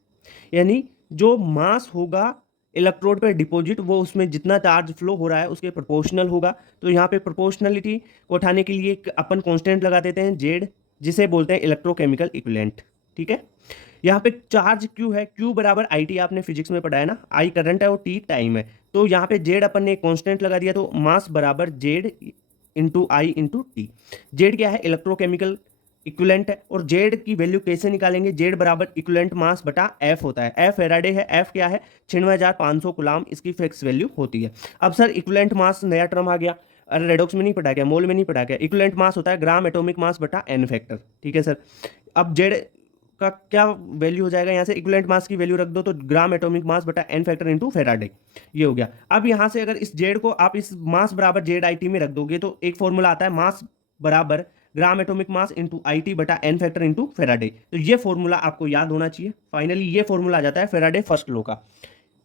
यानी जो मास होगा इलेक्ट्रोड पे डिपॉजिट, वो उसमें जितना चार्ज फ्लो हो रहा है उसके प्रोपोर्शनल होगा। तो यहाँ पे प्रोपोर्शनलिटी को उठाने के लिए अपन कांस्टेंट लगा देते हैं जेड, जिसे बोलते हैं इलेक्ट्रोकेमिकल इक्विवेलेंट। ठीक है, यहाँ पे चार्ज क्यू है, क्यू बराबर आई टी, आपने फिजिक्स में पढ़ा है ना, आई करंट है और टी टाइम है। तो यहाँ पे जेड अपन ने कांस्टेंट लगा दिया, तो मास बराबर जेड इंटू आई इंटू टी। जेड क्या है? इलेक्ट्रोकेमिकल इक्विवेलेंट है। और जेड की वैल्यू कैसे निकालेंगे? जेड बराबर इक्विवेलेंट मास बटा एफ होता है। एफ फेराडे है, एफ क्या है? 96,500 गुलाम इसकी फिक्स वैल्यू होती है। अब सर इक्विवेलेंट मास नया टर्म आ गया, अरे रेडॉक्स में नहीं पढ़ा गया, मोल में नहीं पढ़ा गया। इक्विवेलेंट मास होता है ग्राम एटॉमिक मास बटा एन फैक्टर। ठीक है सर, अब जेड का क्या वैल्यू हो जाएगा? यहाँ से इक्विवेलेंट मास की वैल्यू रख दो, तो ग्राम एटॉमिक मास बटा एन फैक्टर इनटू फेराडे, ये हो गया। अब यहाँ से अगर इस जेड को आप इस मास बराबर जेड आई टी में रख दोगे, तो एक फॉर्मूला आता है मास बराबर gram atomic mass into I T बटा एन फैक्टर इंटू फेराडे। तो ये फॉर्मूला आपको याद होना चाहिए। फाइनली ये फॉर्मूला आ जाता है फेराडे फर्स्ट लॉ का।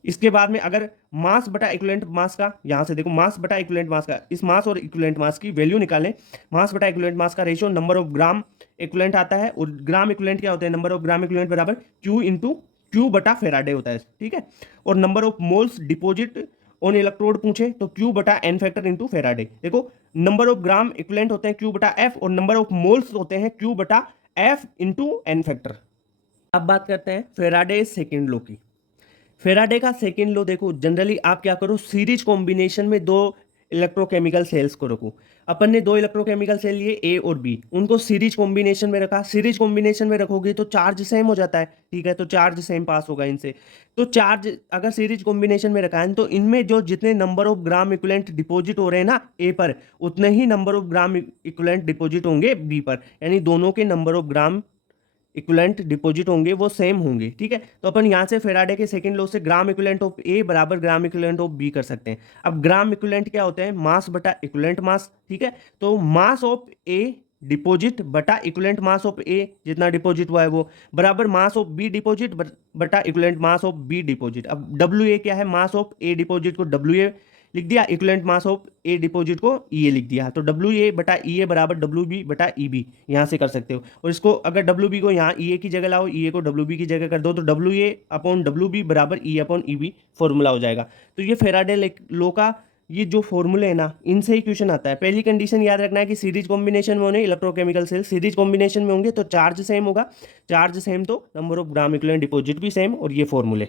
इसके बाद में अगर मास बटा इक्विवेलेंट मास का, यहां से देखो मास बटा इक्विवेलेंट मास का, इस मास और इक्विवेलेंट मास की वैल्यू निकालें। मास बटा इक्विवेलेंट मास का ratio number of gram equivalent आता है, और ग्राम इक्विवेलेंट क्या होते हैं? नंबर ऑफ ग्राम इक्विवेलेंट बराबर क्यू इंटू क्यू बटा फेराडे होता है। ठीक है, और number of moles deposit on electrode पूछे तो क्यू बटा एन फैक्टर इंटू फेराडे। देखो नंबर ऑफ ग्राम इक्विवेलेंट होते हैं क्यू बटा एफ, और नंबर ऑफ मोल्स होते हैं क्यू बटा एफ इंटू एन फैक्टर। अब बात करते हैं फेराडे सेकेंड लॉ की। फेराडे का सेकेंड लॉ देखो, जनरली आप क्या करो, सीरीज कॉम्बिनेशन में दो इलेक्ट्रोकेमिकल सेल्स को रखो। अपन ने दो इलेक्ट्रोकेमिकल सेल लिए ए और बी, उनको सीरीज कॉम्बिनेशन में रखा। सीरीज कॉम्बिनेशन में रखोगे तो चार्ज सेम हो जाता है। ठीक है, तो चार्ज सेम पास होगा इनसे। तो चार्ज अगर सीरीज कॉम्बिनेशन में रखा है, तो इनमें जो जितने number of gram equivalent deposit हो रहे हैं ना ए पर, उतने ही number of gram equivalent deposit होंगे बी पर। यानी दोनों के number of gram equivalent deposit होंगे वो सेम होंगे। ठीक है, तो अपन यहाँ से फेराडे के सेकंड लॉ से ग्राम इक्विवेलेंट ऑफ ए बराबर ग्राम इक्विवेलेंट ऑफ बी कर सकते हैं। अब ग्राम इक्विवेलेंट क्या होते हैं? मास बटा इक्विवेलेंट मास। ठीक है, तो मास ऑफ ए डिपॉजिट बटा इक्विवेलेंट मास ऑफ ए, जितना डिपॉजिट हुआ है वो, बराबर मास ऑफ बी डिपॉजिट बटा equivalent mass of B deposit. अब डब्ल्यू ए क्या है? मास ऑफ ए डिपॉजिट को डब्ल्यू ए लिख दिया, equivalent mass of A deposit को ई ए लिख दिया। तो डब्ल्यू ए बटा ई ए बराबर डब्ल्यू बी बटा ई बी, यहाँ से कर सकते हो। और इसको अगर डब्ल्यू बी को यहाँ ई ए की जगह लाओ, ई ए को डब्ल्यू बी की जगह कर दो, तो W A upon W B बराबर E upon E B formula हो जाएगा। तो ये फेराडे लॉ का ये जो फॉर्मूले है ना, इनसे ही क्वेश्चन आता है। पहली कंडीशन याद रखना है कि सीरीज कॉम्बिनेशन में होने इलेक्ट्रोकेमिकल सेल सीरीज कॉम्बिनेशन में होंगे, तो चार्ज सेम होगा। चार्ज सेम तो number of gram equivalent deposit भी सेम, और ये फॉर्मूले।